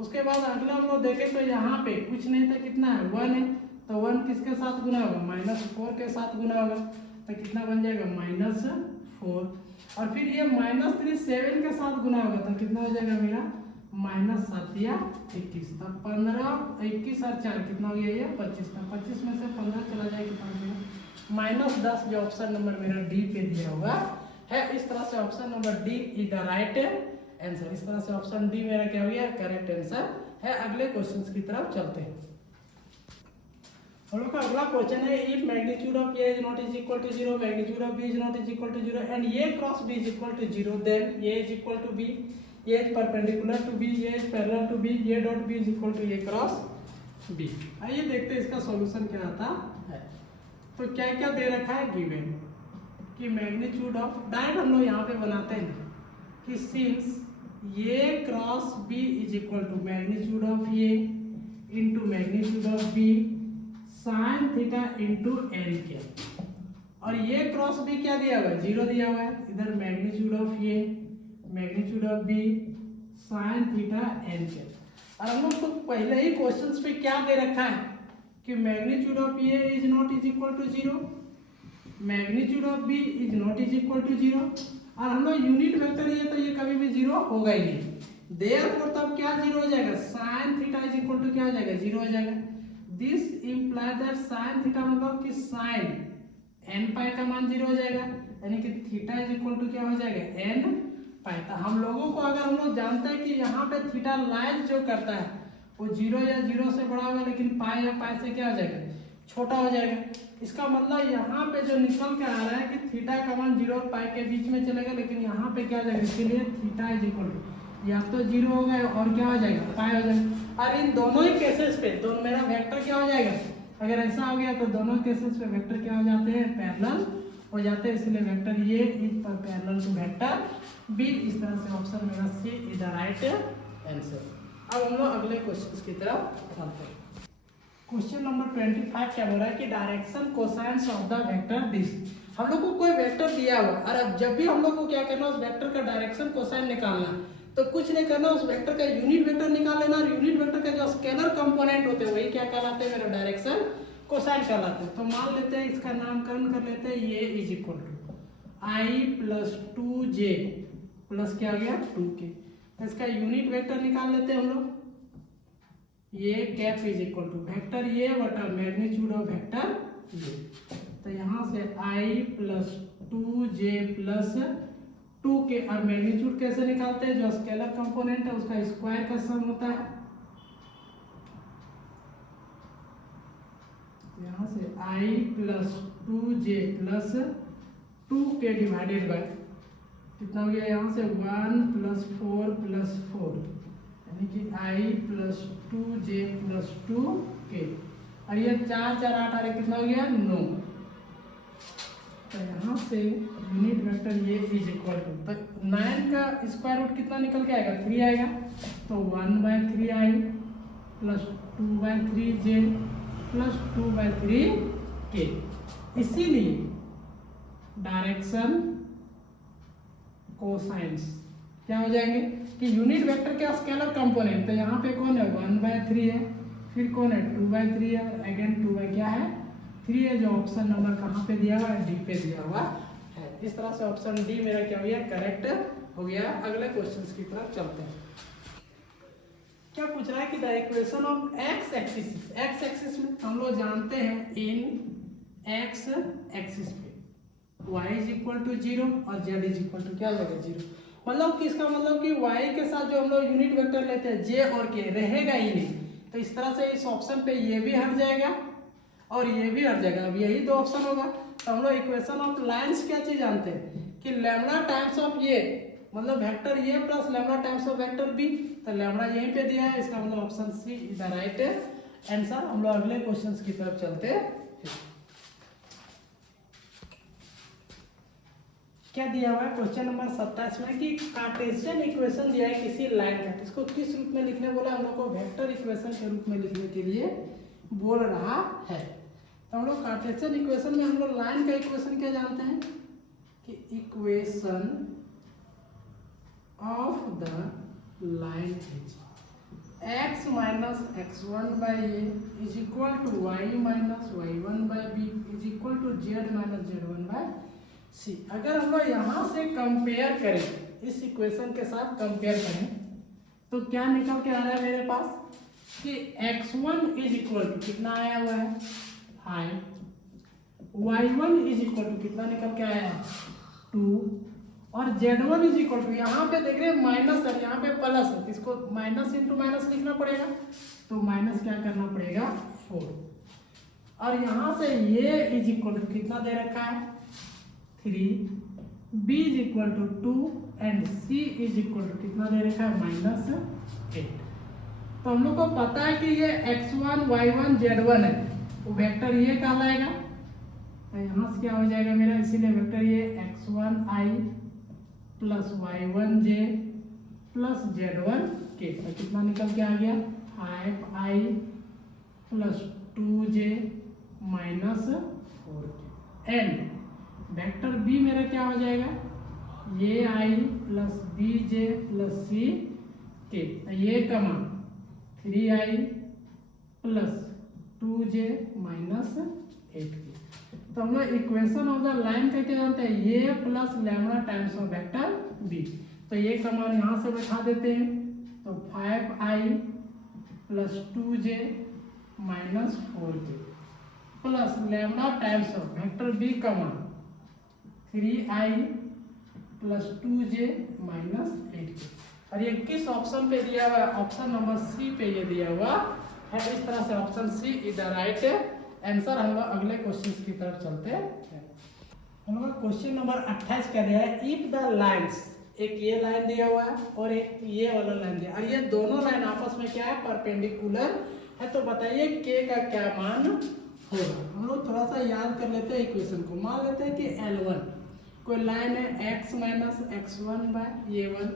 उसके बाद अगला हम लोग देखें तो यहाँ पे कुछ नहीं था, कितना है 1 है, तो 1 किसके साथ गुना होगा, -4 के साथ गुना होगा, तो कितना बन जाएगा -4। और फिर ये -3 7 के साथ गुना होगा तो कितना हो जाएगा मेरा -7 या 21। तब 15 21 और 4 कितना हो गया ये 25। तब 25 में से 15 चला जाए कितना हो जाएगा -10, जो ऑप्शन नंबर मेरा डी पे दिया हुआ है। इस तरह से option number D is the right answer. इस तरह से ऑप्शन डी मेरा क्या हो गया करेक्ट आंसर है। अगले क्वेश्चन की तरफ चलते हैं। हम लोग का अगला क्वेश्चन है if magnitude of A is not is equal to 0, magnitude of B is not is equal to 0 and a cross b is equal to 0, then a is equal to b, a is perpendicular to b, a is parallel to b, a dot b is equal to a cross b. आइए देखते हैं इसका solution क्या आता है। तो क्या क्या दे रखा है गिवन कि मैग्नीट्यूड ऑफ, डायरेक्ट हम लोग यहाँ पे बनाते हैं कि since a cross b is equal to magnitude of A into magnitude of B sine theta into n के, और ये क्रॉस बी क्या दिया हुआ है 0 दिया हुआ है, इधर magnitude of A magnitude of B sine theta N के। और हम लोग को पहले ही क्वेश्चंस पे क्या दे रखा है कि magnitude of A is not is equal to 0, magnitude of B is not is equal to 0, और हम लोग यूनिट वेक्टर ये तो ये कभी भी 0 होगा ही नहीं। देयरफॉर तब क्या 0 हो जाएगा, sine theta is equal to क्या हो जाएगा 0 हो जाएगा। This imply that sine theta मतलब कि साइन एन पाई का मान 0 हो जाएगा, यानी कि थीटा इज इक्वल टू क्या हो जाएगा एन पाई। तो हम लोगों को अगर हम लोग जानते हैं कि यहाँ पे थीटा लाइज जो करता है वो 0 या 0 से बड़ा होगा, लेकिन पाई या पाई से क्या हो जाएगा छोटा हो जाएगा। इसका मतलब यहाँ पे जो निकल के आ रहा है कि थीटा का मान 0 और पाई के बीच में चलेगा, लेकिन यहाँ पे क्या हो जाएगा, इसीलिए थीटा इज इक्वल टू या तो 0 होगा और क्या हो जाएगा पाई हो जाएगा। और इन दोनों ही केसेस पे दोनों मेरा वेक्टर क्या हो जाएगा, अगर ऐसा हो गया तो दोनों केसेस पे वेक्टर क्या हो जाते हैं पैरेलल हो जाते हैं, इसलिए vector A is parallel to vector B. इस तरह से ऑप्शन मेरा C is the right answer. अब हम लोग अगले क्वेश्चन की तरफ चलते हैं। क्वेश्चन नंबर 25 क्या बोल रहा है कि direction cosines of the vector this. हम लोग को कोई वेक्टर दिया हुआ और अब जब भी हम लोग को क्या करना उस वेक्टर का डायरेक्शन कोसाइन निकालना, तो कुछ नहीं करना, उस वेक्टर का यूनिट वेक्टर निकाल लेना, और यूनिट वेक्टर का जो स्केलर कंपोनेंट होते हैं वही क्या कहलाते हैं मेरा डायरेक्शन कोसाइन कहलाते हैं। तो मान लेते हैं इसका नामकरण कर लेते हैं, ये is equal to I plus 2j plus क्या हो गया 2k। तो इसका यूनिट वेक्टर निकाल लेते हैं हम लोग, ये cap is equal to vector ये बटा मैग्नीट्यूड ऑफ वेक्टर ये। तो यहाँ से आई प्लस 2j प्लस 2k, और मैग्नीट्यूड कैसे निकालते हैं, जो स्केलर कंपोनेंट है उसका स्क्वायर का सम होता है। यहाँ से i plus 2j plus 2k divided by कितना हो गया, यहाँ से 1 प्लस 4 प्लस 4, यानी कि i plus 2j plus 2k, और ये 4 4 8 आ रहे कितना हो गया 9। तो यहाँ से यूनिट वेक्टर ये इज इक्वल टू, तो 9 का स्क्वायर रूट कितना निकल के आएगा 3 आएगा, तो 1/3i plus 2/3j plus 2/3k। इसीलिए डायरेक्शन कोसाइंस क्या हो जाएंगे कि यूनिट वेक्टर के स्केलर कंपोनेंट, तो यहाँ पे कौन है 1/3 है, फिर कौन है 2/3 है, अगेन 2 क्या है 3 है, जो ऑप्शन नंबर कहाँ पे दिया हुआ है डी पे दिया हुआ है। इस तरह से ऑप्शन डी मेरा क्या हो गया करेक्ट हो गया। अगले क्वेश्चन की तरफ चलते हैं। क्या पूछ रहा है कि the equation of x axis में हम लोग जानते हैं इन एक्स एक्सिस पे y इज इक्वल टू 0 और z इज इक्वल टू क्या हो जाएगा 0। मतलब कि इसका मतलब कि y के साथ जो हम लोग यूनिट वेक्टर लेते हैं j और k रहेगा ही नहीं, तो इस तरह से इस ऑप्शन पे ये भी हट जाएगा और ये भी हट जाएगा। अब यही दो ऑप्शन होगा, तो हम लोग इक्वेशन ऑफ लाइंस क्या चीज जानते हैं कि लैम्डा टाइम्स ऑफ ये मतलब वेक्टर ये plus lambda times of vector B, तो लैम्डा यहीं पे दिया है, इसका मतलब option C is the right answer. हम लोग अगले क्वेश्चन की तरफ चलते हैं। क्या दिया हुआ है क्वेश्चन नंबर 27 में कि कार्टेशियन इक्वेशन दिया है किसी लाइन का, इसको किस रूप में लिखने बोला, हम लोग को वेक्टर इक्वेशन के रूप में लिखने के लिए बोल रहा है। तो हम लोग कार्टेशियन इक्वेशन में हम लोग लाइन का इक्वेशन क्या जानते हैं कि equation of the line is x minus x1 by A is equal to Y minus y1 by B is equal to z minus z1 by C. अगर हम लोग यहाँ से कंपेयर करें, इस इक्वेशन के साथ कंपेयर करें, तो क्या निकल के आ रहा है मेरे पास कि x1 इज इक्वल टू कितना आया हुआ है 5, y1 इज इक्वल टू कितना निकल के आया है 2, और z1 इज इक्वल टू यहाँ पे देख रहे हैं माइनस है, यहाँ पे प्लस है, तो इसको माइनस इंटू माइनस लिखना पड़ेगा, तो माइनस क्या करना पड़ेगा 4, और यहाँ से ये इज इक्वल टू कितना दे रखा है 3, b is equal to 2 and c is equal to कितना दे रखा है -8। तो हम लोग को पता है कि ये x1 y1 z1 है, तो वेक्टर ये कहलाएगा, तो यहाँ से क्या हो जाएगा मेरा, इसीलिए वेक्टर ये x1i plus y1j plus z1k, तो कितना निकल के आ गया 5i plus 2j minus 4k, and vector B मेरा क्या हो जाएगा A i plus B J plus C K, ये का मान 3i plus 2j minus 8k। तो हम लोग इक्वेशन ऑफ द लाइन का क्या जानते हैं, ये plus lambda times of vector B, तो ये का मान यहाँ से बैठा देते हैं, तो 5i plus 2j minus 4k plus lambda times of vector B का मान 3i plus 2j minus 8k। और ये किस ऑप्शन पे दिया हुआ है, ऑप्शन नंबर सी पे ये दिया हुआ है। इस तरह से option C is the right answer. हम लोग अगले क्वेश्चन की तरफ चलते हैं। हम लोग क्वेश्चन नंबर 28 कर रहे हैं, इफ द लाइन्स, एक ये लाइन दिया हुआ है और एक ये वाला लाइन दिया, और ये दोनों लाइन आपस में क्या है परपेंडिकुलर है, तो बताइए k का क्या मान होगा। हम लोग थोड़ा सा याद कर लेते हैं इक्वेशन को। मान लेते हैं कि L1 कोई लाइन है x माइनस x1 बाय ये 1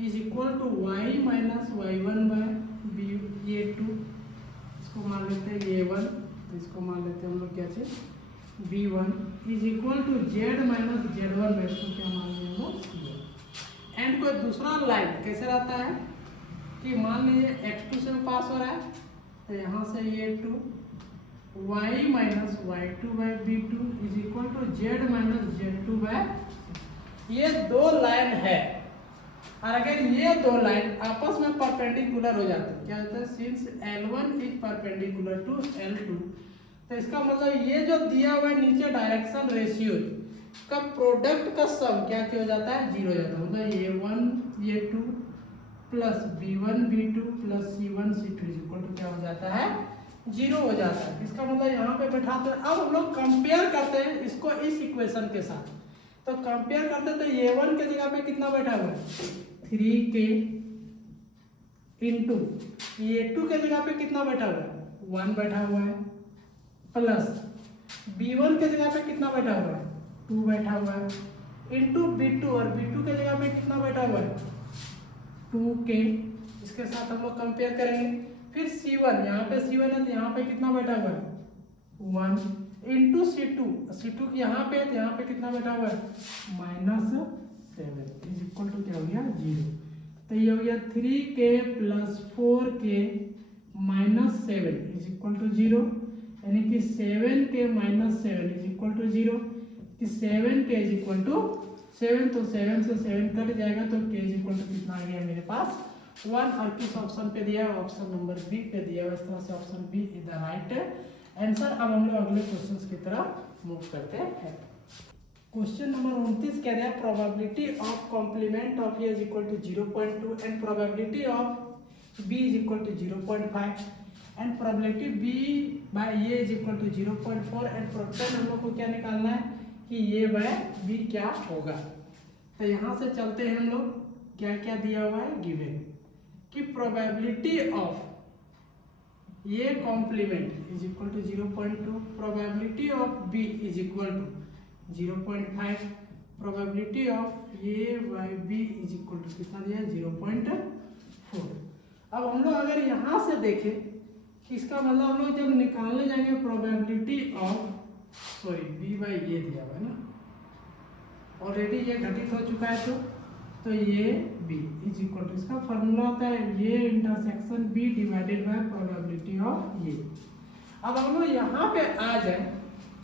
is equal to y minus y1 by B ये 2, इसको मान लेते हैं ये 1, तो इसको मान लेते हैं हम लोग क्या चीज b1 is equal to z minus z1 by, इसको क्या मान लेंगे एंड कोई दूसरा लाइन कैसे रहता है कि मान लीजिए x2 से पास हो रहा है, तो यहाँ से ये 2 y minus y2 by b2 is equal to z minus z2 by, ये दो लाइन है, और अगर ये दो लाइन आपस में परपेंडिकुलर हो जाते हैं, क्या होता है since L1 is perpendicular to L2, तो इसका मतलब ये जो दिया हुआ है नीचे डायरेक्शन रेशियो का प्रोडक्ट का सम क्या हो जाता है 0 हो जाता है, मतलब ये 1 ये 2 plus b1 b2 plus c1 c2 is equal to क्या हो जाता है 0 हो जाता है। इसका मतलब यहाँ पे बैठाते हैं। अब हम लोग कंपेयर करते हैं इसको इस इक्वेशन के साथ, तो कंपेयर करते हैं, तो ये 1 के जगह पे कितना बैठा हुआ है 3k इंटू ये 2 के जगह पे कितना बैठा हुआ है 1 बैठा हुआ है, प्लस b1 के जगह पे कितना बैठा हुआ है 2 बैठा हुआ है, इंटू b2, और b2 के जगह पे कितना बैठा हुआ है 2k, इसके साथ हम लोग कंपेयर करेंगे। फिर c1, यहाँ पे c1 है तो यहाँ पे कितना बैठा हुआ है 1 इंटू c2, c2 यहाँ पे है तो यहाँ पे कितना बैठा हुआ है -7 इज इक्वल टू क्या हो गया 0, तो ये हो गया 3k plus 4k minus 7 is equal to 0, यानी कि 7k minus 7 is equal to 0, कि 7k इज इक्वल टू 7, तो 7 से 7 कट जाएगा, तो k इज इक्वल टू कितना आ गया मेरे पास 1, और किस ऑप्शन पे दिया है ऑप्शन नंबर बी पे दिया है। इस तरह से option B is the right answer. अब हम लोग अगले क्वेश्चंस की तरफ मूव करते हैं। क्वेश्चन नंबर 29 कह रहा है probability of complement of A is equal to 0.2 and probability of B is equal to 0.5 and probability B by A is equal to 0.4 and probability हम लोग को क्या निकालना है कि ए बाय बी क्या होगा। तो यहाँ से चलते हैं हम लोग, क्या क्या दिया हुआ है गिवन कि probability of A complement is equal to 0.2, probability of B is equal to 0.5, probability of A by B is equal to कितना दिया है 0.4। अब हम लोग अगर यहाँ से देखें कि इसका मतलब हम लोग जब निकालने जाएंगे प्रोबेबिलिटी ऑफ बी बाई ए दिया हुआ है ना, ऑलरेडी ये घटित हो चुका है, तो ये बी इज इक्वल टू, इसका फॉर्मूला होता है ये intersection B divided by probability of ये। अब हम लोग यहाँ पे आ जाए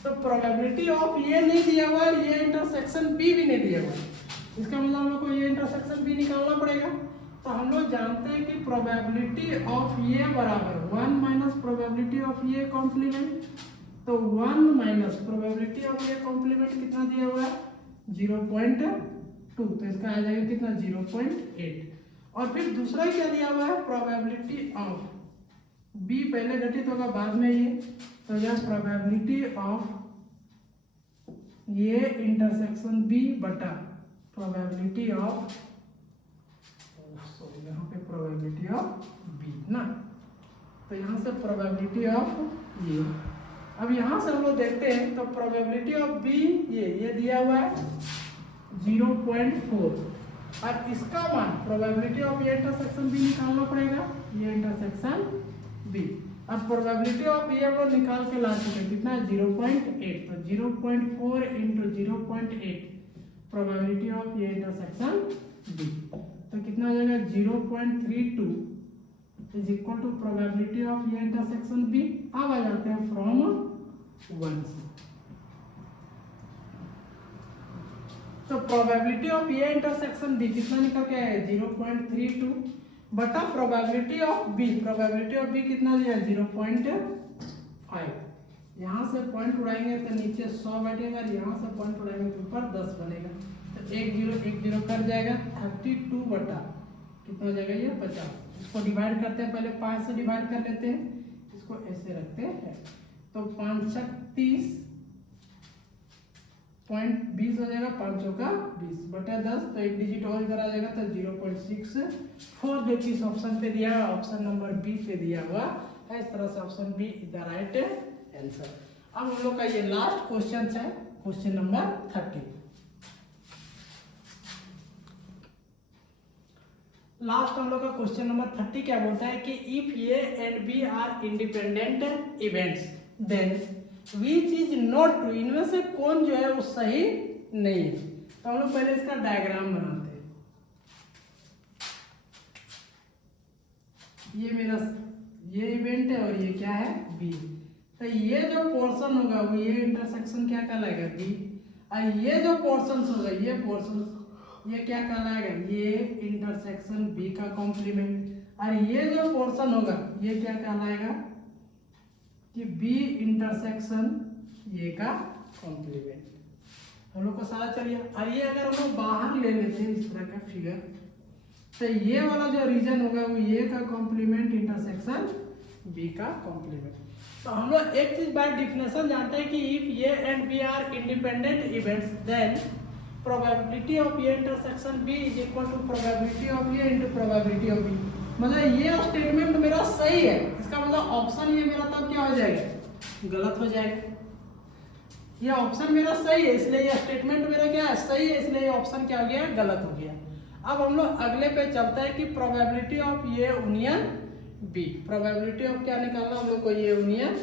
तो प्रोबेबिलिटी ऑफ ये नहीं दिया हुआ है, ये इंटरसेक्शन बी भी नहीं दिया हुआ है, इसका मतलब हम लोग को ये इंटरसेक्शन बी निकालना पड़ेगा। तो हम लोग जानते हैं कि प्रोबेबिलिटी ऑफ ये बराबर 1 minus probability of A complement, तो 1 minus probability of A complement कितना दिया हुआ है 0.2, तो इसका आ जाएगा कितना 0.8। और फिर दूसरा क्या दिया हुआ है प्रोबेबिलिटी ऑफ बी पहले घटित होगा बाद में ये, तो यह प्रोबेबिलिटी ऑफ ये इंटरसेक्शन बी बटा प्रोबेबिलिटी ऑफ, सॉरी यहाँ पे प्रोबेबिलिटी ऑफ बी ना, तो यहाँ से प्रोबेबिलिटी ऑफ ये। अब यहाँ से हम लोग देखते हैं तो प्रोबेबिलिटी ऑफ बी ये दिया हुआ है 0.4, और इसका मान प्रोबेबिलिटी ऑफ ये इंटरसेक्शन बी निकालना पड़ेगा, ये इंटरसेक्शन बी। अब प्रोबेबिलिटी ऑफ ये वो निकाल के ला चुके कितना है 0.8, तो 0.4 इंटू 0.8 प्रोबेबिलिटी ऑफ ये इंटरसेक्शन बी, तो कितना आ जाएगा 0.32 is equal to probability of ये इंटरसेक्शन बी। अब आ जाते हैं फ्रॉम 1 से, तो प्रोबेबिलिटी ऑफ ये इंटरसेक्शन बी कितना निकल के आया 0.32 बटा probability of B, probability of B कितना दिया 0.5। यहाँ से पॉइंट उड़ाएंगे तो नीचे 100 बैठेगा, यहाँ से पॉइंट उड़ाएंगे तो ऊपर 10 बनेगा, तो 1 0 कट जाएगा 32 बटा कितना हो जाएगा ये 50। इसको डिवाइड करते हैं, पहले 5 से डिवाइड कर लेते हैं, इसको ऐसे रखते हैं, तो 5 30 20 हो जाएगा, 5 का 20 बटा 10, तो एक डिजिट और इधर आ जाएगा तो 0.64 जो कि इस ऑप्शन पे दिया है, ऑप्शन नंबर बी पे दिया हुआ है। इस तरह से option B is the right answer. अब हम लोग का ये लास्ट क्वेश्चन है, क्वेश्चन नंबर 30। लास्ट हम लोग का क्वेश्चन नंबर 30 क्या बोलता है कि if A and B are independent events then which is not true, इनमें से कौन जो है वो सही नहीं है। तो हम लोग पहले इसका डायग्राम बनाते हैं। ये मेरा ये इवेंट है और ये क्या है बी, तो ये जो पोर्शन होगा वो ये इंटरसेक्शन क्या कहलाएगा बी, और ये जो पोर्शन होगा ये पोर्शन ये क्या कहलाएगा ये इंटरसेक्शन बी का कॉम्प्लीमेंट, और ये जो पोर्शन होगा ये क्या कहलाएगा कि बी इंटरसेक्शन ये का कॉम्प्लीमेंट। हम लोग को सारा चलिए, और ये अगर हम लोग बाहर ले लेते हैं इस तरह का फिगर, तो ये वाला जो रीजन होगा वो ये का कॉम्प्लीमेंट इंटरसेक्शन बी का कॉम्प्लीमेंट। तो हम लोग एक चीज बाय डेफिनेशन जानते हैं कि if A and B are independent events then probability of ये intersection B is equal to probability of A into probability of B. मतलब ये स्टेटमेंट मेरा सही है, इसका मतलब ऑप्शन ये मेरा तब क्या हो जाएगा गलत हो जाएगा। ये ऑप्शन मेरा सही है इसलिए ये स्टेटमेंट मेरा क्या है सही है, इसलिए ये ऑप्शन क्या हो गया गलत हो गया। अब हम लोग अगले पे चलते हैं कि probability of A union B, probability of क्या निकालना हम लोग को ये यूनियन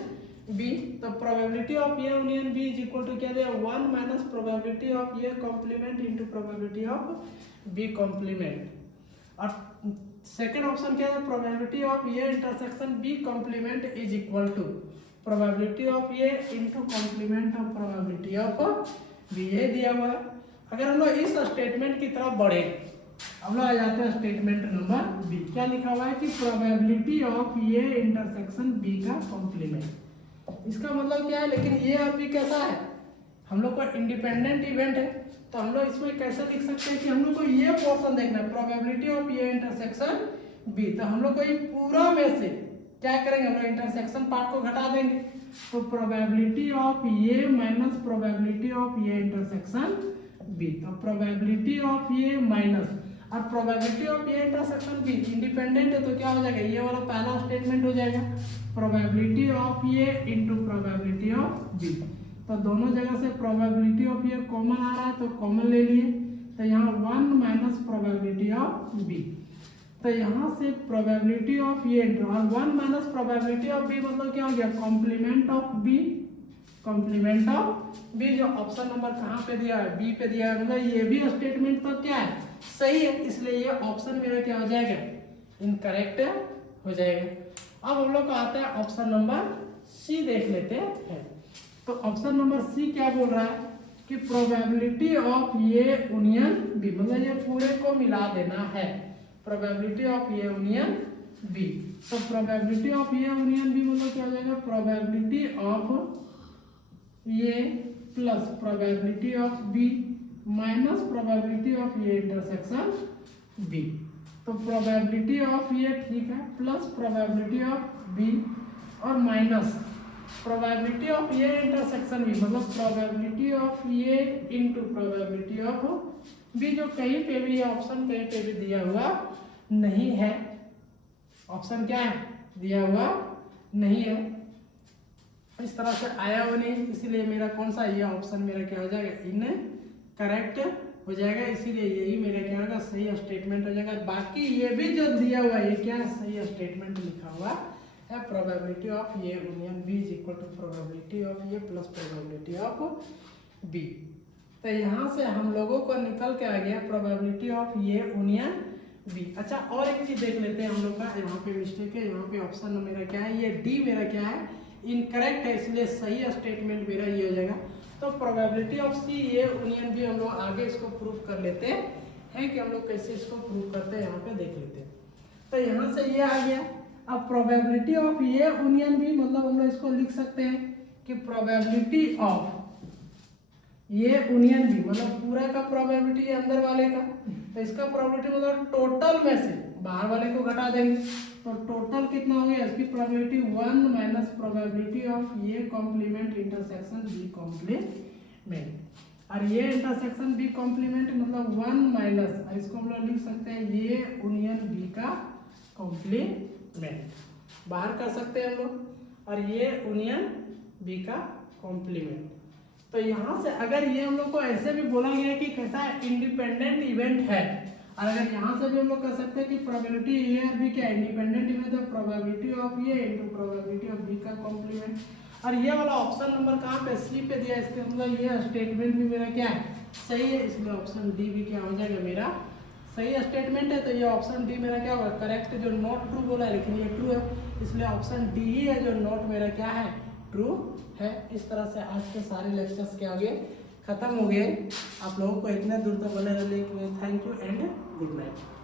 बी, तो probability of A union B is equal to क्या दिया 1 minus probability of A complement into probability of B complement. और सेकेंड ऑप्शन क्या है प्रोबेबिलिटी ऑफ ये intersection B complement is equal to probability of A into complement of probability of B, ये दिया हुआ है। अगर हम लोग इस स्टेटमेंट की तरफ बढ़े, हम लोग आ जाते हैं स्टेटमेंट नंबर बी। क्या लिखा हुआ है कि प्रोबेबिलिटी ऑफ ये इंटरसेक्शन बी का कॉम्प्लीमेंट। इसका मतलब क्या है, लेकिन ये अभी कैसा है हम लोग का इंडिपेंडेंट इवेंट है, तो हम लोग इसमें कैसे लिख सकते हैं कि हम लोग को ये पोर्शन देखना है प्रोबेबिलिटी ऑफ ये इंटरसेक्शन बी, तो हम लोग को ये पूरा में से क्या करेंगे हम लोग इंटरसेक्शन पार्ट को घटा देंगे, तो प्रोबेबिलिटी ऑफ ये माइनस प्रोबेबिलिटी ऑफ ये इंटरसेक्शन बी, तो प्रोबेबिलिटी ऑफ ये माइनस और प्रोबेबिलिटी ऑफ ये इंटरसेक्शन बी इंडिपेंडेंट है, तो क्या हो जाएगा ये वाला पहला स्टेटमेंट हो जाएगा probability of A into probability of B. तो दोनों जगह से प्रोबेबिलिटी ऑफ ये कॉमन आ रहा है तो कॉमन ले लिए, तो यहाँ 1 माइनस प्रोबेबिलिटी ऑफ बी, तो यहाँ से प्रोबेबिलिटी ऑफ ये इंटू और 1 माइनस प्रोबेबिलिटी ऑफ बी मतलब क्या हो गया complement of B, complement of B. जो ऑप्शन नंबर कहाँ पे दिया है, बी पे दिया है, मतलब ये भी स्टेटमेंट तो क्या है, सही है, इसलिए ये ऑप्शन मेरा क्या हो जाएगा, इनकरेक्ट हो जाएगा। अब हम लोग को आता है ऑप्शन नंबर सी, देख लेते हैं। तो ऑप्शन नंबर सी क्या बोल रहा है कि probability of A union B, मतलब ये पूरे को मिला देना है, probability of A union B. तो probability of A union B मतलब क्या हो जाएगा, probability of A plus probability of B minus probability of A intersection B. तो प्रोबेबिलिटी ऑफ ए ठीक है, प्लस प्रोबेबिलिटी ऑफ बी और minus probability of A intersection B, मतलब probability of A into probability of B, जो कहीं पे भी option कहीं पे भी दिया हुआ नहीं है। ऑप्शन क्या है, दिया हुआ नहीं है, इस तरह से आया हुआ नहीं, इसीलिए मेरा कौन सा ये ऑप्शन मेरा क्या हो जाएगा, इनकरेक्ट हो जाएगा। इसीलिए यही मेरा क्या होगा, सही स्टेटमेंट हो जाएगा। बाकी ये भी जो दिया हुआ है ये क्या है, सही स्टेटमेंट लिखा हुआ है, probability of A union B is equal to probability of A plus probability of B. तो यहाँ से हम लोगों को निकल के आ गया probability of A union B. अच्छा, और एक चीज देख लेते हैं हम लोग का, यहाँ पे मिस्टेक है, यहाँ पे ऑप्शन मेरा क्या है, ये डी मेरा क्या है, इनकरेक्ट है, इसलिए सही स्टेटमेंट मेरा ये हो जाएगा। तो probability of C A union B हम लोग आगे इसको प्रूव कर लेते हैं कि हम लोग कैसे इसको प्रूव करते हैं, यहाँ पे देख लेते हैं। तो यहाँ से ये आ गया। अब probability of A union B मतलब हम लोग इसको लिख सकते हैं कि probability of A union B मतलब पूरा का प्रोबेबिलिटी अंदर वाले का, तो इसका प्रोबेबिलिटी मतलब टोटल में से बाहर वाले को घटा देंगे, तो टोटल कितना हो गया, इसकी probability 1 minus probability of A complement intersection B complement. और ये इंटरसेक्शन बी कॉम्प्लीमेंट मतलब 1 माइनस, इसको हम लोग लिख सकते हैं ए यूनियन बी का कॉम्प्लीमेंट, बाहर कर सकते हैं हम लोग, और ये यूनियन बी का कॉम्प्लीमेंट। तो यहाँ से अगर ये हम लोग को ऐसे भी बोला गया कि कैसा इंडिपेंडेंट इवेंट है, और अगर यहाँ से भी हम लोग कह सकते हैं कि प्रोबेबिलिटी ए और बी क्या इंडिपेंडेंट इवेंट है, probability of A into probability of B का कॉम्प्लीमेंट। और ये वाला ऑप्शन नंबर कहाँ पे, सी पे दिया, इसके मतलब ये स्टेटमेंट भी मेरा क्या है, सही है, इसलिए ऑप्शन डी भी क्या हो जाएगा, मेरा सही स्टेटमेंट है। तो ये ऑप्शन डी मेरा क्या होगा, करेक्ट, जो नॉट ट्रू बोला है लेकिन ये ट्रू है, इसलिए ऑप्शन डी ही है जो नॉट मेरा क्या है, ट्रू है। इस तरह से आज के सारे लेक्चर्स क्या हो गए, खत्म हो गए। आप लोगों को इतने दूर तक बने रहने के लिए thank you and good night.